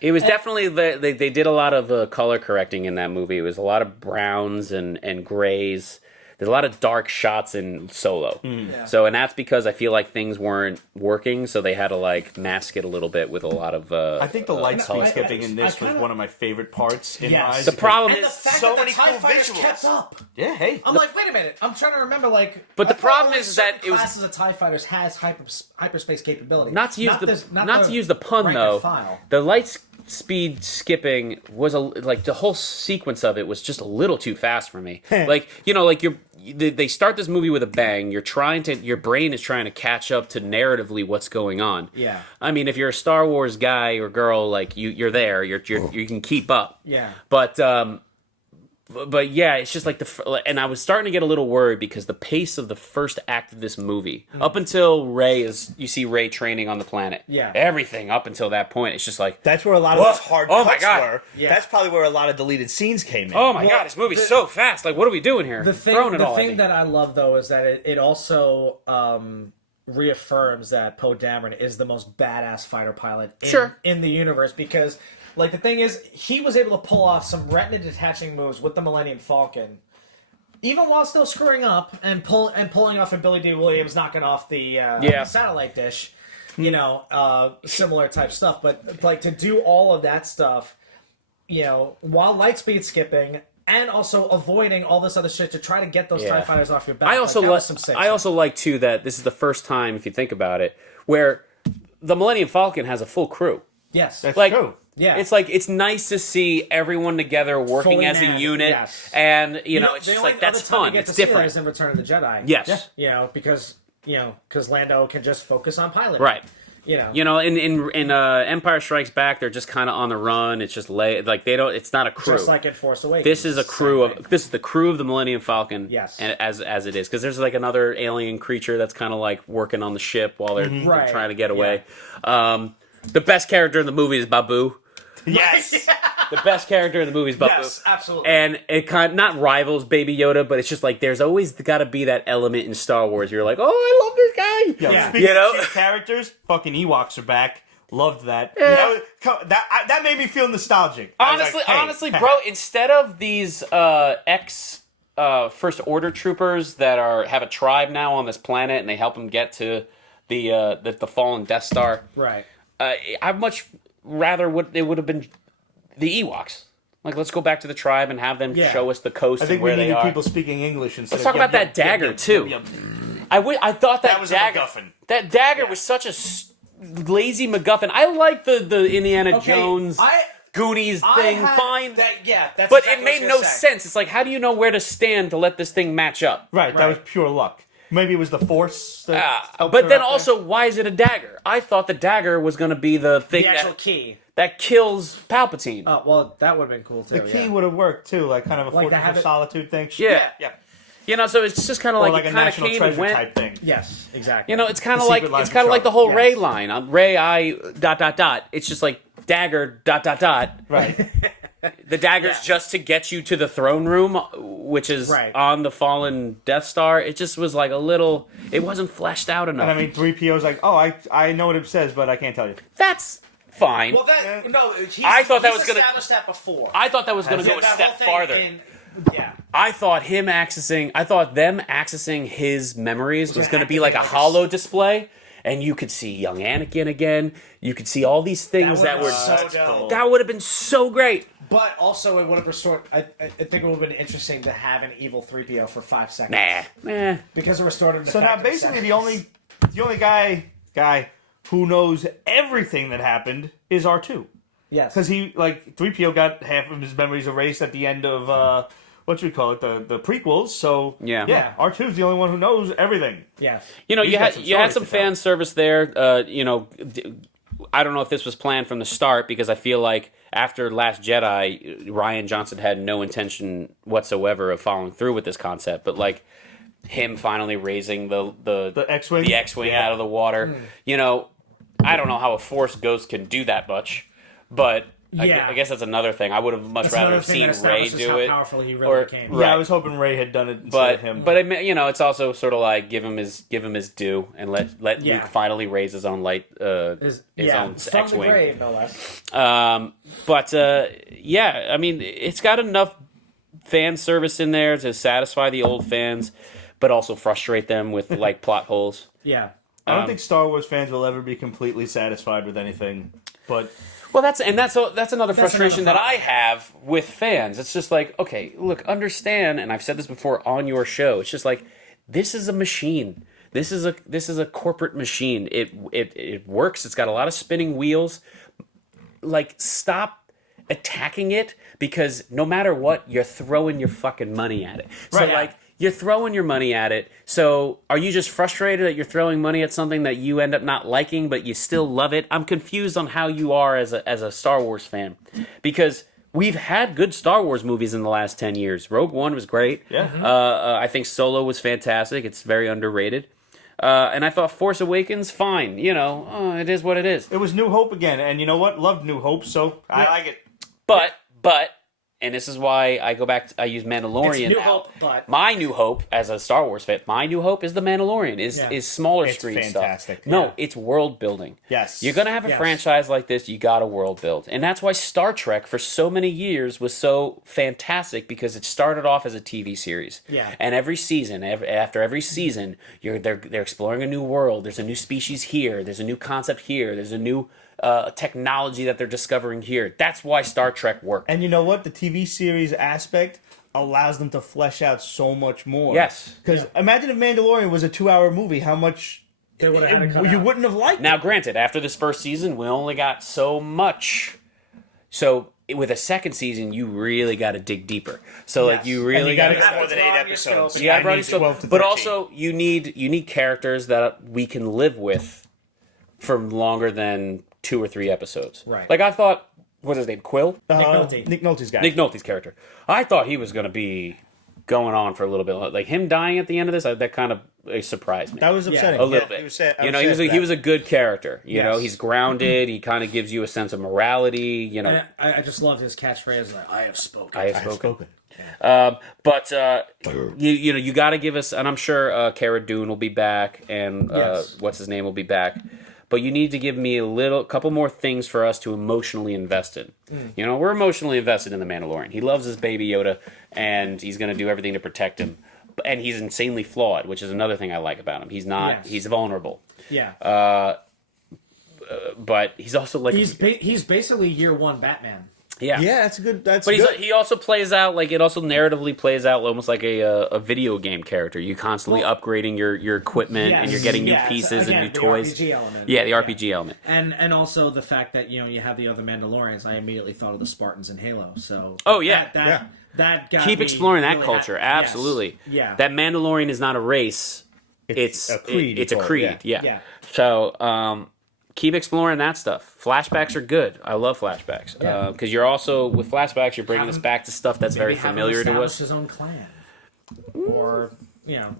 It was definitely they did a lot of color correcting in that movie. It was a lot of browns and grays. There's a lot of dark shots in Solo. Yeah. So, and that's because I feel like things weren't working, so they had to like mask it a little bit with a lot of. I think the light color speed skipping in this I was kinda- one of my favorite parts. In Yes. my eyes, The problem And the is fact so that the many TIE cool fighters visuals. kept up. Yeah, hey. I'm like, wait a minute. I'm trying to remember, like... But the I thought problem only is that certain it was- classes of TIE fighters has hyperspace capability. not to use to use the pun rank though. and file. The light speed skipping was like the whole sequence of it was just a little too fast for me. Like they start this movie with a bang. Your brain is trying to catch up to narratively what's going on. Yeah. I mean, if you're a Star Wars guy or girl, like you're there. You can keep up. Yeah. But yeah, it's just like and I was starting to get a little worried because the pace of the first act of this movie, up until you see Rey training on the planet. Yeah. Everything up until that point, it's just like, That's where a lot of those hard Oh my cuts God. were. Yeah. That's probably where a lot of deleted scenes came in. oh my Well, God, this movie's so fast. Like, what are we doing here? The thing, Throwing it all at me. that I love though is that it also reaffirms that Poe Dameron is the most badass fighter pilot in the universe because, like, the thing is, he was able to pull off some retina detaching moves with the Millennium Falcon, even while still screwing up and pulling off a Billy D. Williams knocking off the satellite dish, similar type stuff. But like to do all of that stuff, while lightspeed skipping. And also avoiding all this other shit to try to get those TIE fighters off your back. I also like too that this is the first time, if you think about it, where the Millennium Falcon has a full crew. yes, That's Like, true. yeah. It's like it's nice to see everyone together working Fully as a manned, unit, yes. and it's the just only like that's other time you fun. get It's to see that different. is in Return of the Jedi. Yes. Because Lando can just focus on piloting. Right. In Empire Strikes Back, they're just kind of on the run. It's just like they don't. It's not a crew. just like in Force Awakens. This is a crew Same of. thing. This is the crew of the Millennium Falcon. Yes. and as it is, because there's like another alien creature that's kind of like working on the ship while they're Right. trying to get away. The best character in the movie is Babu. Yes. The best character in the movie is Babu. Yes, absolutely. And it kind of not rivals Baby Yoda, but it's just like there's always got to be that element in Star Wars. You're like, oh, I love this guy. Yo, Yeah. speaking You know? of cheap characters, fucking Ewoks are back. Loved that. Yeah. That made me feel nostalgic. I was like, hey. Honestly, bro, instead of these First Order troopers that have a tribe now on this planet and they help them get to the fallen Death Star, right. I'd much rather it would have been the Ewoks. Like, let's go back to the tribe and have them Yeah. show us the coast I think and where we they needed are. people speaking English instead. Let's talk about that dagger, too. I thought that was a dagger. MacGuffin. That dagger was such a lazy MacGuffin. I like the Indiana Okay, Jones Goonies thing, fine. That's But exactly it made what I no was gonna say. sense. It's like, how do you know where to stand to let this thing match up? Right, that was pure luck. Maybe it was the Force. But then also, why is it a dagger? I thought the dagger was going to be the thing The actual key. that kills Palpatine. Oh, well, that would have been cool, too. The key would have worked, too, like kind of a Like Fortress of Solitude thing. Yeah. Yeah. You know, so it's just kind of Or like like it a kind of National came Treasure and went. type thing. Yes, exactly. You know, it's kind The of like Secret Life it's of kind of like the whole Yes. Ray line. Ray I ... It's just like dagger ... Right. The dagger's just to get you to the throne room, which is Right. on the fallen Death Star. It just was like a little. It wasn't fleshed out enough. And I mean, 3PO's like, oh, I know what it says, but I can't tell you. That's fine. Well, I thought that was gonna- established that before. I thought that was going to go a That step whole thing farther. yeah. I thought them accessing his memories was gonna going to be activate like a like a holo display, and you could see young Anakin again. You could see all these things that would've were. been so dope. That would have been so great. But also, it would have restored. I think it would have been interesting to have an evil 3PO for 5 seconds. Nah. Because it restored him to So now basically the only guy who knows everything that happened is R2. Yes. Because he, like, 3PO got half of his memories erased at the end of, what should we call it, the prequels. So, Yeah. R2's the only one who knows everything. Yeah. You know, He's you got had some you had stories some to tell. fan service there. You know, I don't know if this was planned from the start because I feel like after Last Jedi, Rian Johnson had no intention whatsoever of following through with this concept. But like him finally raising the X-Wing? the X-wing out of the water. You know, I don't know how a Force ghost can do that much, but. Yeah. I guess that's another thing. I would have much That's rather another have thing seen that Rey establishes do how it. powerful he really became. Right. Yeah, I was hoping Ray had done it instead But of him. you know, it's also sort of like give him his due and let Yeah. Luke finally raise his own his own from X-wing. the grave, no less. Yeah, I mean, it's got enough fan service in there to satisfy the old fans, but also frustrate them with like plot holes. Yeah. I don't think Star Wars fans will ever be completely satisfied with anything. But Well, that's another frustration that problem. I have with fans. It's just like, okay, look, understand, and I've said this before on your show. It's just like this is a machine. This is a corporate machine. It works. It's got a lot of spinning wheels. Like, stop attacking it because no matter what, you're throwing your fucking money at it. So Right. like. You're throwing your money at it. So are you just frustrated that you're throwing money at something that you end up not liking, but you still love it? I'm confused on how you are as a Star Wars fan. Because we've had good Star Wars movies in the last 10 years. Rogue One was great. Yeah. I think Solo was fantastic. It's very underrated. And I thought Force Awakens, fine. You know, it is what it is. it was New Hope again, and you know what? Loved New Hope, so I like it. But, and this is why I go back. I use Mandalorian. It's New now. Hope, but- My New Hope, as a Star Wars fan, my New Hope is the Mandalorian. Is smaller It's screen fantastic. stuff. No, Yeah. it's world building. Yes. You're gonna have a Yes. franchise like this. You got to world build, and that's why Star Trek for so many years was so fantastic because it started off as a TV series. Yeah. And every season, after every season, they're exploring a new world. There's a new species here. There's a new concept here. There's a new technology that they're discovering here. That's why Star Trek worked. And you know what? The TV series aspect allows them to flesh out so much more. Yes. Because imagine if Mandalorian was a 2-hour movie, how much They would have had to cut you out. wouldn't have liked Now, it. granted, after this first season, we only got so much. So with a second season, you really got to dig deeper. So like you And really you got gotta to get more than 8 broaden your episodes. scope. you got to I broaden need scope, 12 to but 13. also you need characters that we can live with for longer than 2 or 3 episodes. Right. Like I thought, what's his name? Quill? Nick Nolte. Nick Nolte's guy. Nick Nolte's character. I thought he was going to be going on for a little bit. Like him dying at the end of this, that kind of surprised me. That was upsetting. A little Yeah, bit. He was sad, you know, he was a good character. You know, Yes. he's grounded. He kind of gives you a sense of morality. You know, And I just love his catchphrase, like, I have spoken. I have spoken. But you know, you got to give us, and I'm sure Cara Dune will be back, and Yes. what's his name will be back. But you need to give me couple more things for us to emotionally invest in. You know, we're emotionally invested in the Mandalorian. He loves his baby Yoda, and he's going to do everything to protect him. And he's insanely flawed, which is another thing I like about him. He's not. Yes. He's vulnerable. Yeah. But he's also like he's basically year one Batman. yeah. Yeah, that's good. That's But good. he also plays out like it also narratively plays out almost like a video game character. You constantly upgrading your equipment and you're getting new Yes, pieces again, and new the toys. RPG element. Yeah, the RPG element. And also the fact that you have the other Mandalorians. I immediately thought of the Spartans in Halo. So Oh, yeah. that got Keep me exploring that really culture. happy. Absolutely. Yes. Yeah. That Mandalorian is not a race. It's a creed. It's a creed. Yeah. Yeah. So keep exploring that stuff. Flashbacks are good. I love flashbacks because you're also with flashbacks you're bringing us back to stuff that's very familiar to us. His own clan, or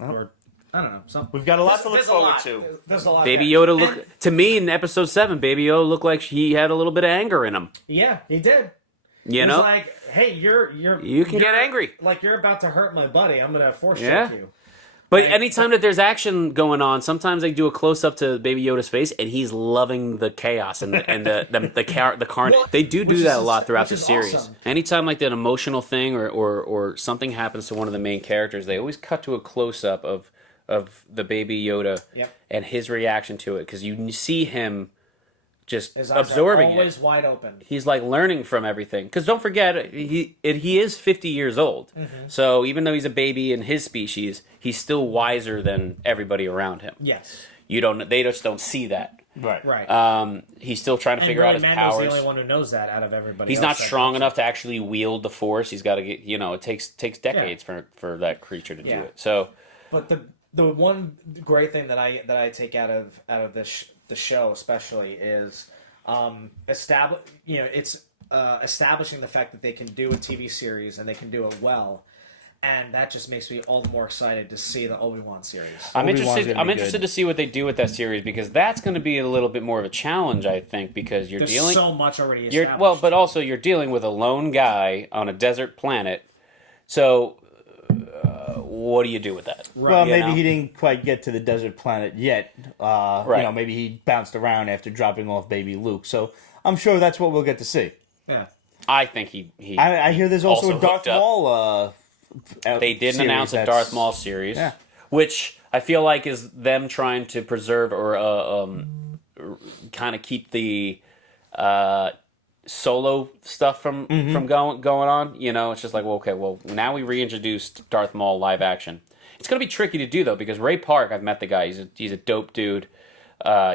or I don't know. We've got a lot to look forward to. There's a lot. Baby Yoda to me in episode 7. Baby Yoda looked like he had a little bit of anger in him. Yeah, he did. You know, like, hey, you can get angry. Like you're about to hurt my buddy. I'm gonna force choke you. But anytime that there's action going on, sometimes they do a close up to Baby Yoda's face, and he's loving the chaos and the carnage. They do that a lot throughout the series. Awesome. Anytime like that emotional thing or something happens to one of the main characters, they always cut to a close up of the Baby Yoda and his reaction to it, because you see him just His eyes absorbing are always it. wide open. He's like learning from everything. Because don't forget, he is 50 years old. Mm-hmm. So even though he's a baby in his species, he's still wiser than everybody around him. Yes. They just don't see that. Right. He's still trying to figure out his Mando's powers. the only one who knows that out of everybody. He's not strong enough to actually wield the Force. He's got to get. It takes decades for that creature to do it. So, but the one great thing that I take out of the show especially is establishing the fact that they can do a TV series and they can do it well. And that just makes me all the more excited to see the Obi-Wan series. I'm interested to see what they do with that series, because that's going to be a little bit more of a challenge, I think, because There's so much already established. But also you're dealing with a lone guy on a desert planet. So what do you do with that? Right. Well, maybe he didn't quite get to the desert planet yet. Right. Maybe he bounced around after dropping off baby Luke. So I'm sure that's what we'll get to see. Yeah. I think he I hear there's also a Darth Maul. They did announce a Darth Maul series, which I feel like is them trying to preserve or kind of keep the solo stuff from going on. It's just like, now we reintroduced Darth Maul live action. It's going to be tricky to do though, because Ray Park, I've met the guy. He's a dope dude.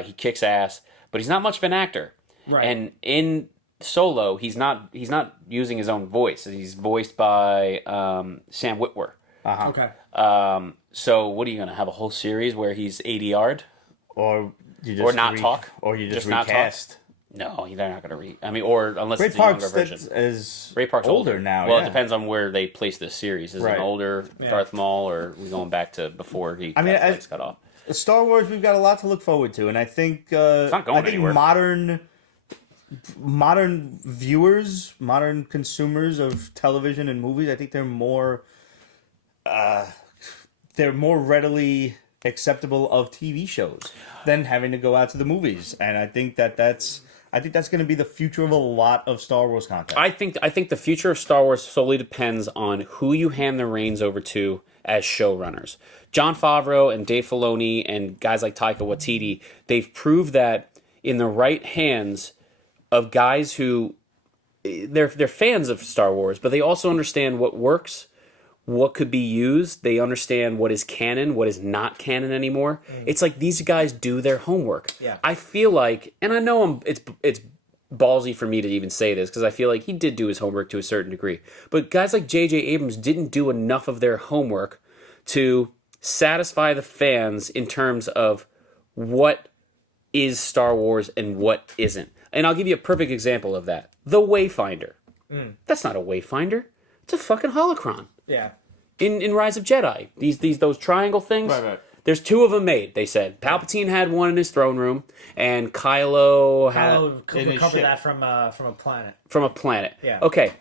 He kicks ass, but he's not much of an actor. Right. And in Solo, he's not using his own voice. He's voiced by Sam Witwer. Uh-huh. Okay. So what are you going to have a whole series where he's ADR'd? Or you just not talk? Or you just Not recast? talk? No, they're not going to read. I mean, or unless Ray it's a Park's younger version. Ray Park's older now. Well, it depends on where they place this series. Is it an older Darth Maul, or are we going back to before he got his legs cut off? Star Wars, we've got a lot to look forward to, and I think it's not going anywhere. Modern viewers, modern consumers of television and movies, I think they're more readily acceptable of TV shows than having to go out to the movies, and I think that's going to be the future of a lot of Star Wars content. I think the future of Star Wars solely depends on who you hand the reins over to as showrunners. Jon Favreau and Dave Filoni and guys like Taika Waititi, they've proved that in the right hands of guys who they're fans of Star Wars, but they also understand what works, what could be used. They understand what is canon, what is not canon anymore. It's like these guys do their homework. Yeah. I feel like, and I know it's ballsy for me to even say this, because I feel like he did do his homework to a certain degree. But guys like J.J. Abrams didn't do enough of their homework to satisfy the fans in terms of what is Star Wars and what isn't. And I'll give you a perfect example of that. The Wayfinder. That's not a Wayfinder. It's a fucking holocron. Yeah. In Rise of Jedi. Those triangle things. Right. There's 2 of them made, they said. Palpatine had one in his throne room, and Kylo recovered that from a planet. From a planet. Yeah. Okay.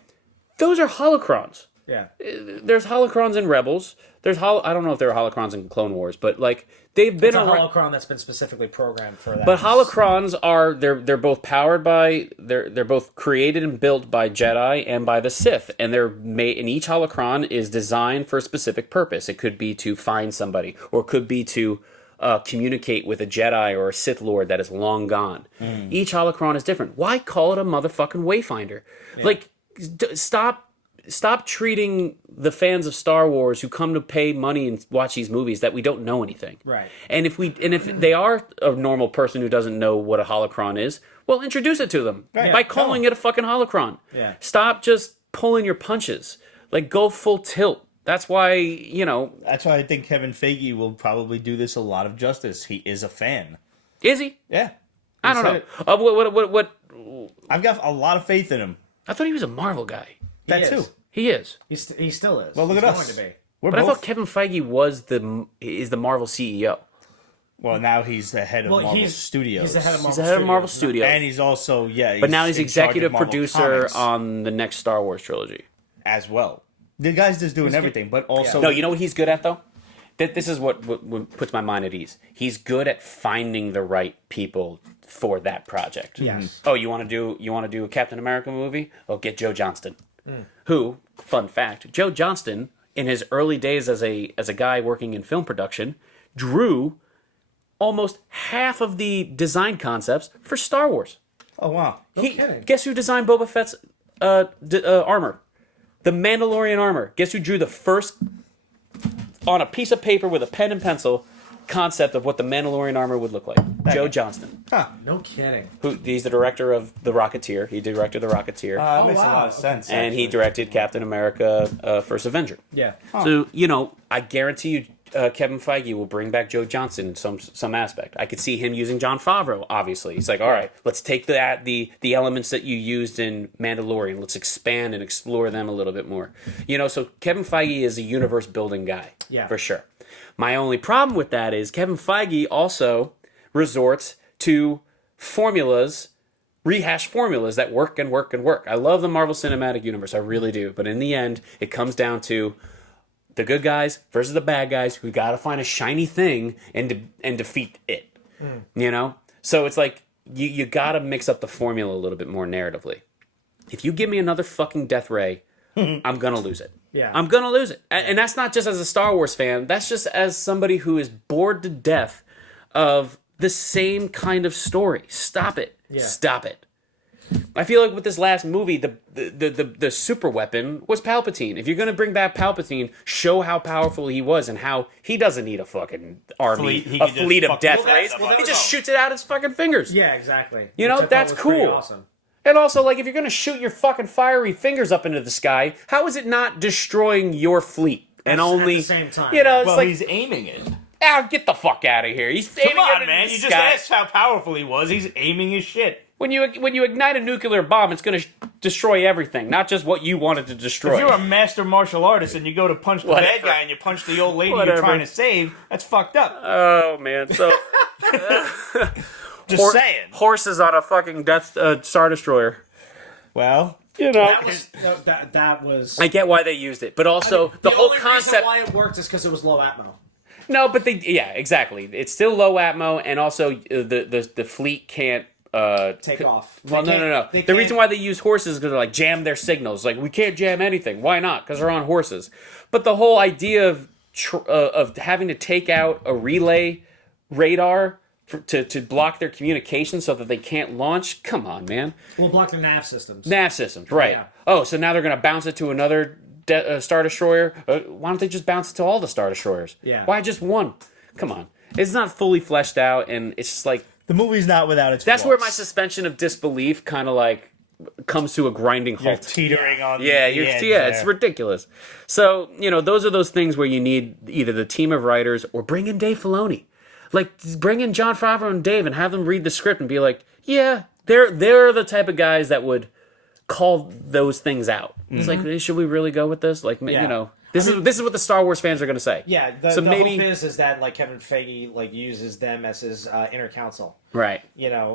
Those are holocrons. Yeah. There's holocrons in Rebels. I don't know if there are holocrons in Clone Wars, but like they've been It's a holocron that's been specifically programmed for that. But holocrons are they're both powered by they're both created and built by Jedi and by the Sith, and they're made. And each holocron is designed for a specific purpose. It could be to find somebody, or it could be to communicate with a Jedi or a Sith Lord that is long gone. Each holocron is different. Why call it a motherfucking Wayfinder? Yeah. Like, stop treating the fans of Star Wars who come to pay money and watch these movies that we don't know anything. Right. And if they are a normal person who doesn't know what a holocron is, well, introduce it to them by calling it a fucking holocron. Yeah. Stop just pulling your punches. Like, go full tilt. That's why, you know... That's why I think Kevin Feige will probably do this a lot of justice. He is a fan. Is he? Yeah. I don't know. What? I've got a lot of faith in him. I thought he was a Marvel guy. That is. too. He is. He still is. Well, look He's at going us. to be. We're But I both. thought Kevin Feige is the Marvel CEO. Well, now he's the head of Marvel Studios. He's the head of Marvel He's the head of Marvel Studios. Studios. And he's also, But now he's in charge of executive Marvel producer Comics on the next Star Wars trilogy. as well. The guy's just doing everything, but also... No, you know what he's good at, though? This is what puts my mind at ease. He's good at finding the right people for that project. Yes. Oh, you want to do a Captain America movie? Oh, get Joe Johnston. Who, fun fact, Joe Johnston, in his early days as a guy working in film production, drew almost half of the design concepts for Star Wars. Oh, wow. No kidding. Guess who designed Boba Fett's armor? The Mandalorian armor. Guess who drew the first, on a piece of paper with a pen and pencil, concept of what the Mandalorian armor would look like? Joe Johnston. No kidding. He's the director of The Rocketeer. He directed The Rocketeer. That makes a wow. lot of sense. and he actually. directed Captain America First Avenger. Yeah. So, you know, I guarantee you Kevin Feige will bring back Joe Johnston in some aspect. I could see him using Jon Favreau, obviously. He's like, all right, let's take the elements that you used in Mandalorian. Let's expand and explore them a little bit more. You know, so Kevin Feige is a universe-building guy, for sure. My only problem with that is Kevin Feige also resorts to rehash formulas that work and work and work. I love the Marvel Cinematic Universe, I really do. But in the end, it comes down to the good guys versus the bad guys who got to find a shiny thing and defeat it. You know? So it's like, you got to mix up the formula a little bit more narratively. If you give me another fucking Death Ray, I'm going to lose it. Yeah. I'm going to lose it. And that's not just as a Star Wars fan. That's just as somebody who is bored to death of the same kind of story. Stop it. Yeah. Stop it. I feel like with this last movie, the super weapon was Palpatine. If you're going to bring back Palpatine, show how powerful he was and how he doesn't need a fucking army, He a could just fleet of fucking death blast rays. them. He just shoots it out his fucking fingers. Yeah, exactly. You know, Which I thought that's was pretty cool. Awesome. And also, like, if you're going to shoot your fucking fiery fingers up into the sky, how is it not destroying your fleet? And only, at the same time. you know, it's Well, like, he's aiming it. get the fuck out of here. He's aiming Come on, it man. into You the just sky. asked how powerful he was. He's aiming his shit. When you ignite a nuclear bomb, it's going to destroy everything, not just what you wanted to destroy. If you're a master martial artist and you go to punch the Whatever. bad guy and you punch the old lady Whatever. you're trying to save, that's fucked up. Oh man, so Just saying. horses on a fucking Death Star Destroyer. Well, You know, That was. I get why they used it, but also the whole only reason concept. why it worked is because it was low atmo. No, but exactly. It's still low atmo, and also the fleet can't Take off. Well, They no. can't- they The reason can't- why they use horses is because they're like jam their signals. Like we can't jam anything. Why not? Because they're on horses. But the whole idea of having to take out a relay radar to block their communication so that they can't launch. Come on, man. We'll block the nav systems. Nav systems, right? Yeah. Oh, so now they're going to bounce it to another Star Destroyer. Why don't they just bounce it to all the Star Destroyers? Yeah. Why just one? Come on. It's not fully fleshed out, and it's just like the movie's not without its that's flaws. where my suspension of disbelief kind of like comes to a grinding You're halt. teetering on Yeah, the edge it's there. ridiculous. So, those are those things where you need either the team of writers or bring in Dave Filoni. Like, bring in Jon Favreau and Dave and have them read the script and be like, yeah, they're the type of guys that would call those things out. It's like, should we really go with this? Like, this is what the Star Wars fans are going to say. Yeah, the so maybe, hope is that like Kevin Feige like uses them as his inner counsel. right.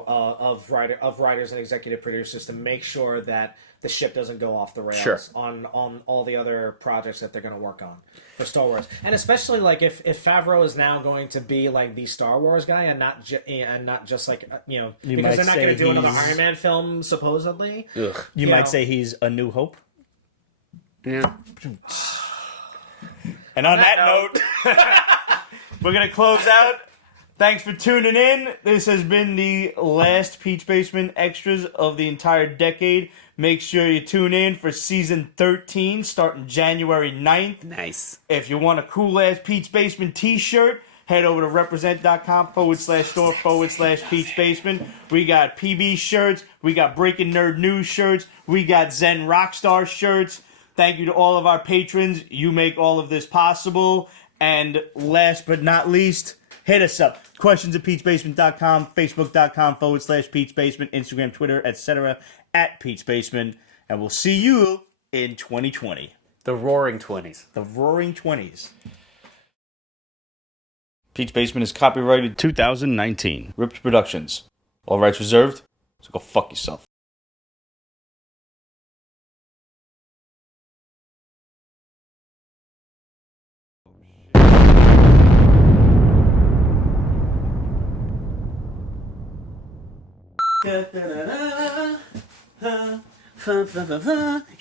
Of writers and executive producers to make sure that the ship doesn't go off the rails Sure. on all the other projects that they're going to work on for Star Wars, and especially like if Favreau is now going to be like the Star Wars guy and not just like because might they're not say going to do another he's- Iron Man film supposedly. Ugh. You might say he's A New Hope. Yeah. And on that note, we're going to close out. Thanks for tuning in. This has been the last Pete's Basement Extras of the entire decade. Make sure you tune in for season 13 starting January 9th. Nice. If you want a cool-ass Pete's Basement t-shirt, head over to represent.com/store/Pete's Basement. We got PB shirts. We got Breaking Nerd News shirts. We got Zen Rockstar shirts. Thank you to all of our patrons. You make all of this possible. And last but not least, hit us up. Questions at Pete'sBasement.com, Facebook.com/Pete's Basement, Instagram, Twitter, etc. at Pete's Basement. And we'll see you in 2020. The Roaring 20s. The Roaring 20s. Pete's Basement is copyrighted 2019. Ripped Productions. All rights reserved. So go fuck yourself.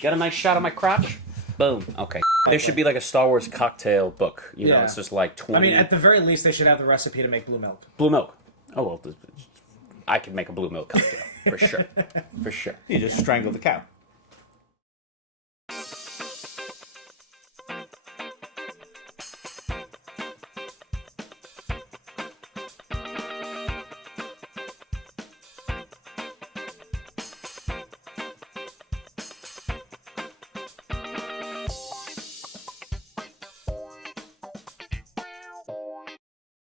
Got a nice shot of my crotch? Boom. Okay. There should be like a Star Wars cocktail book. You know, it's just like 20. I mean, at the very least, they should have the recipe to make blue milk. Blue milk. Oh, well, I could make a blue milk cocktail. For sure. For sure. You just strangle the cow.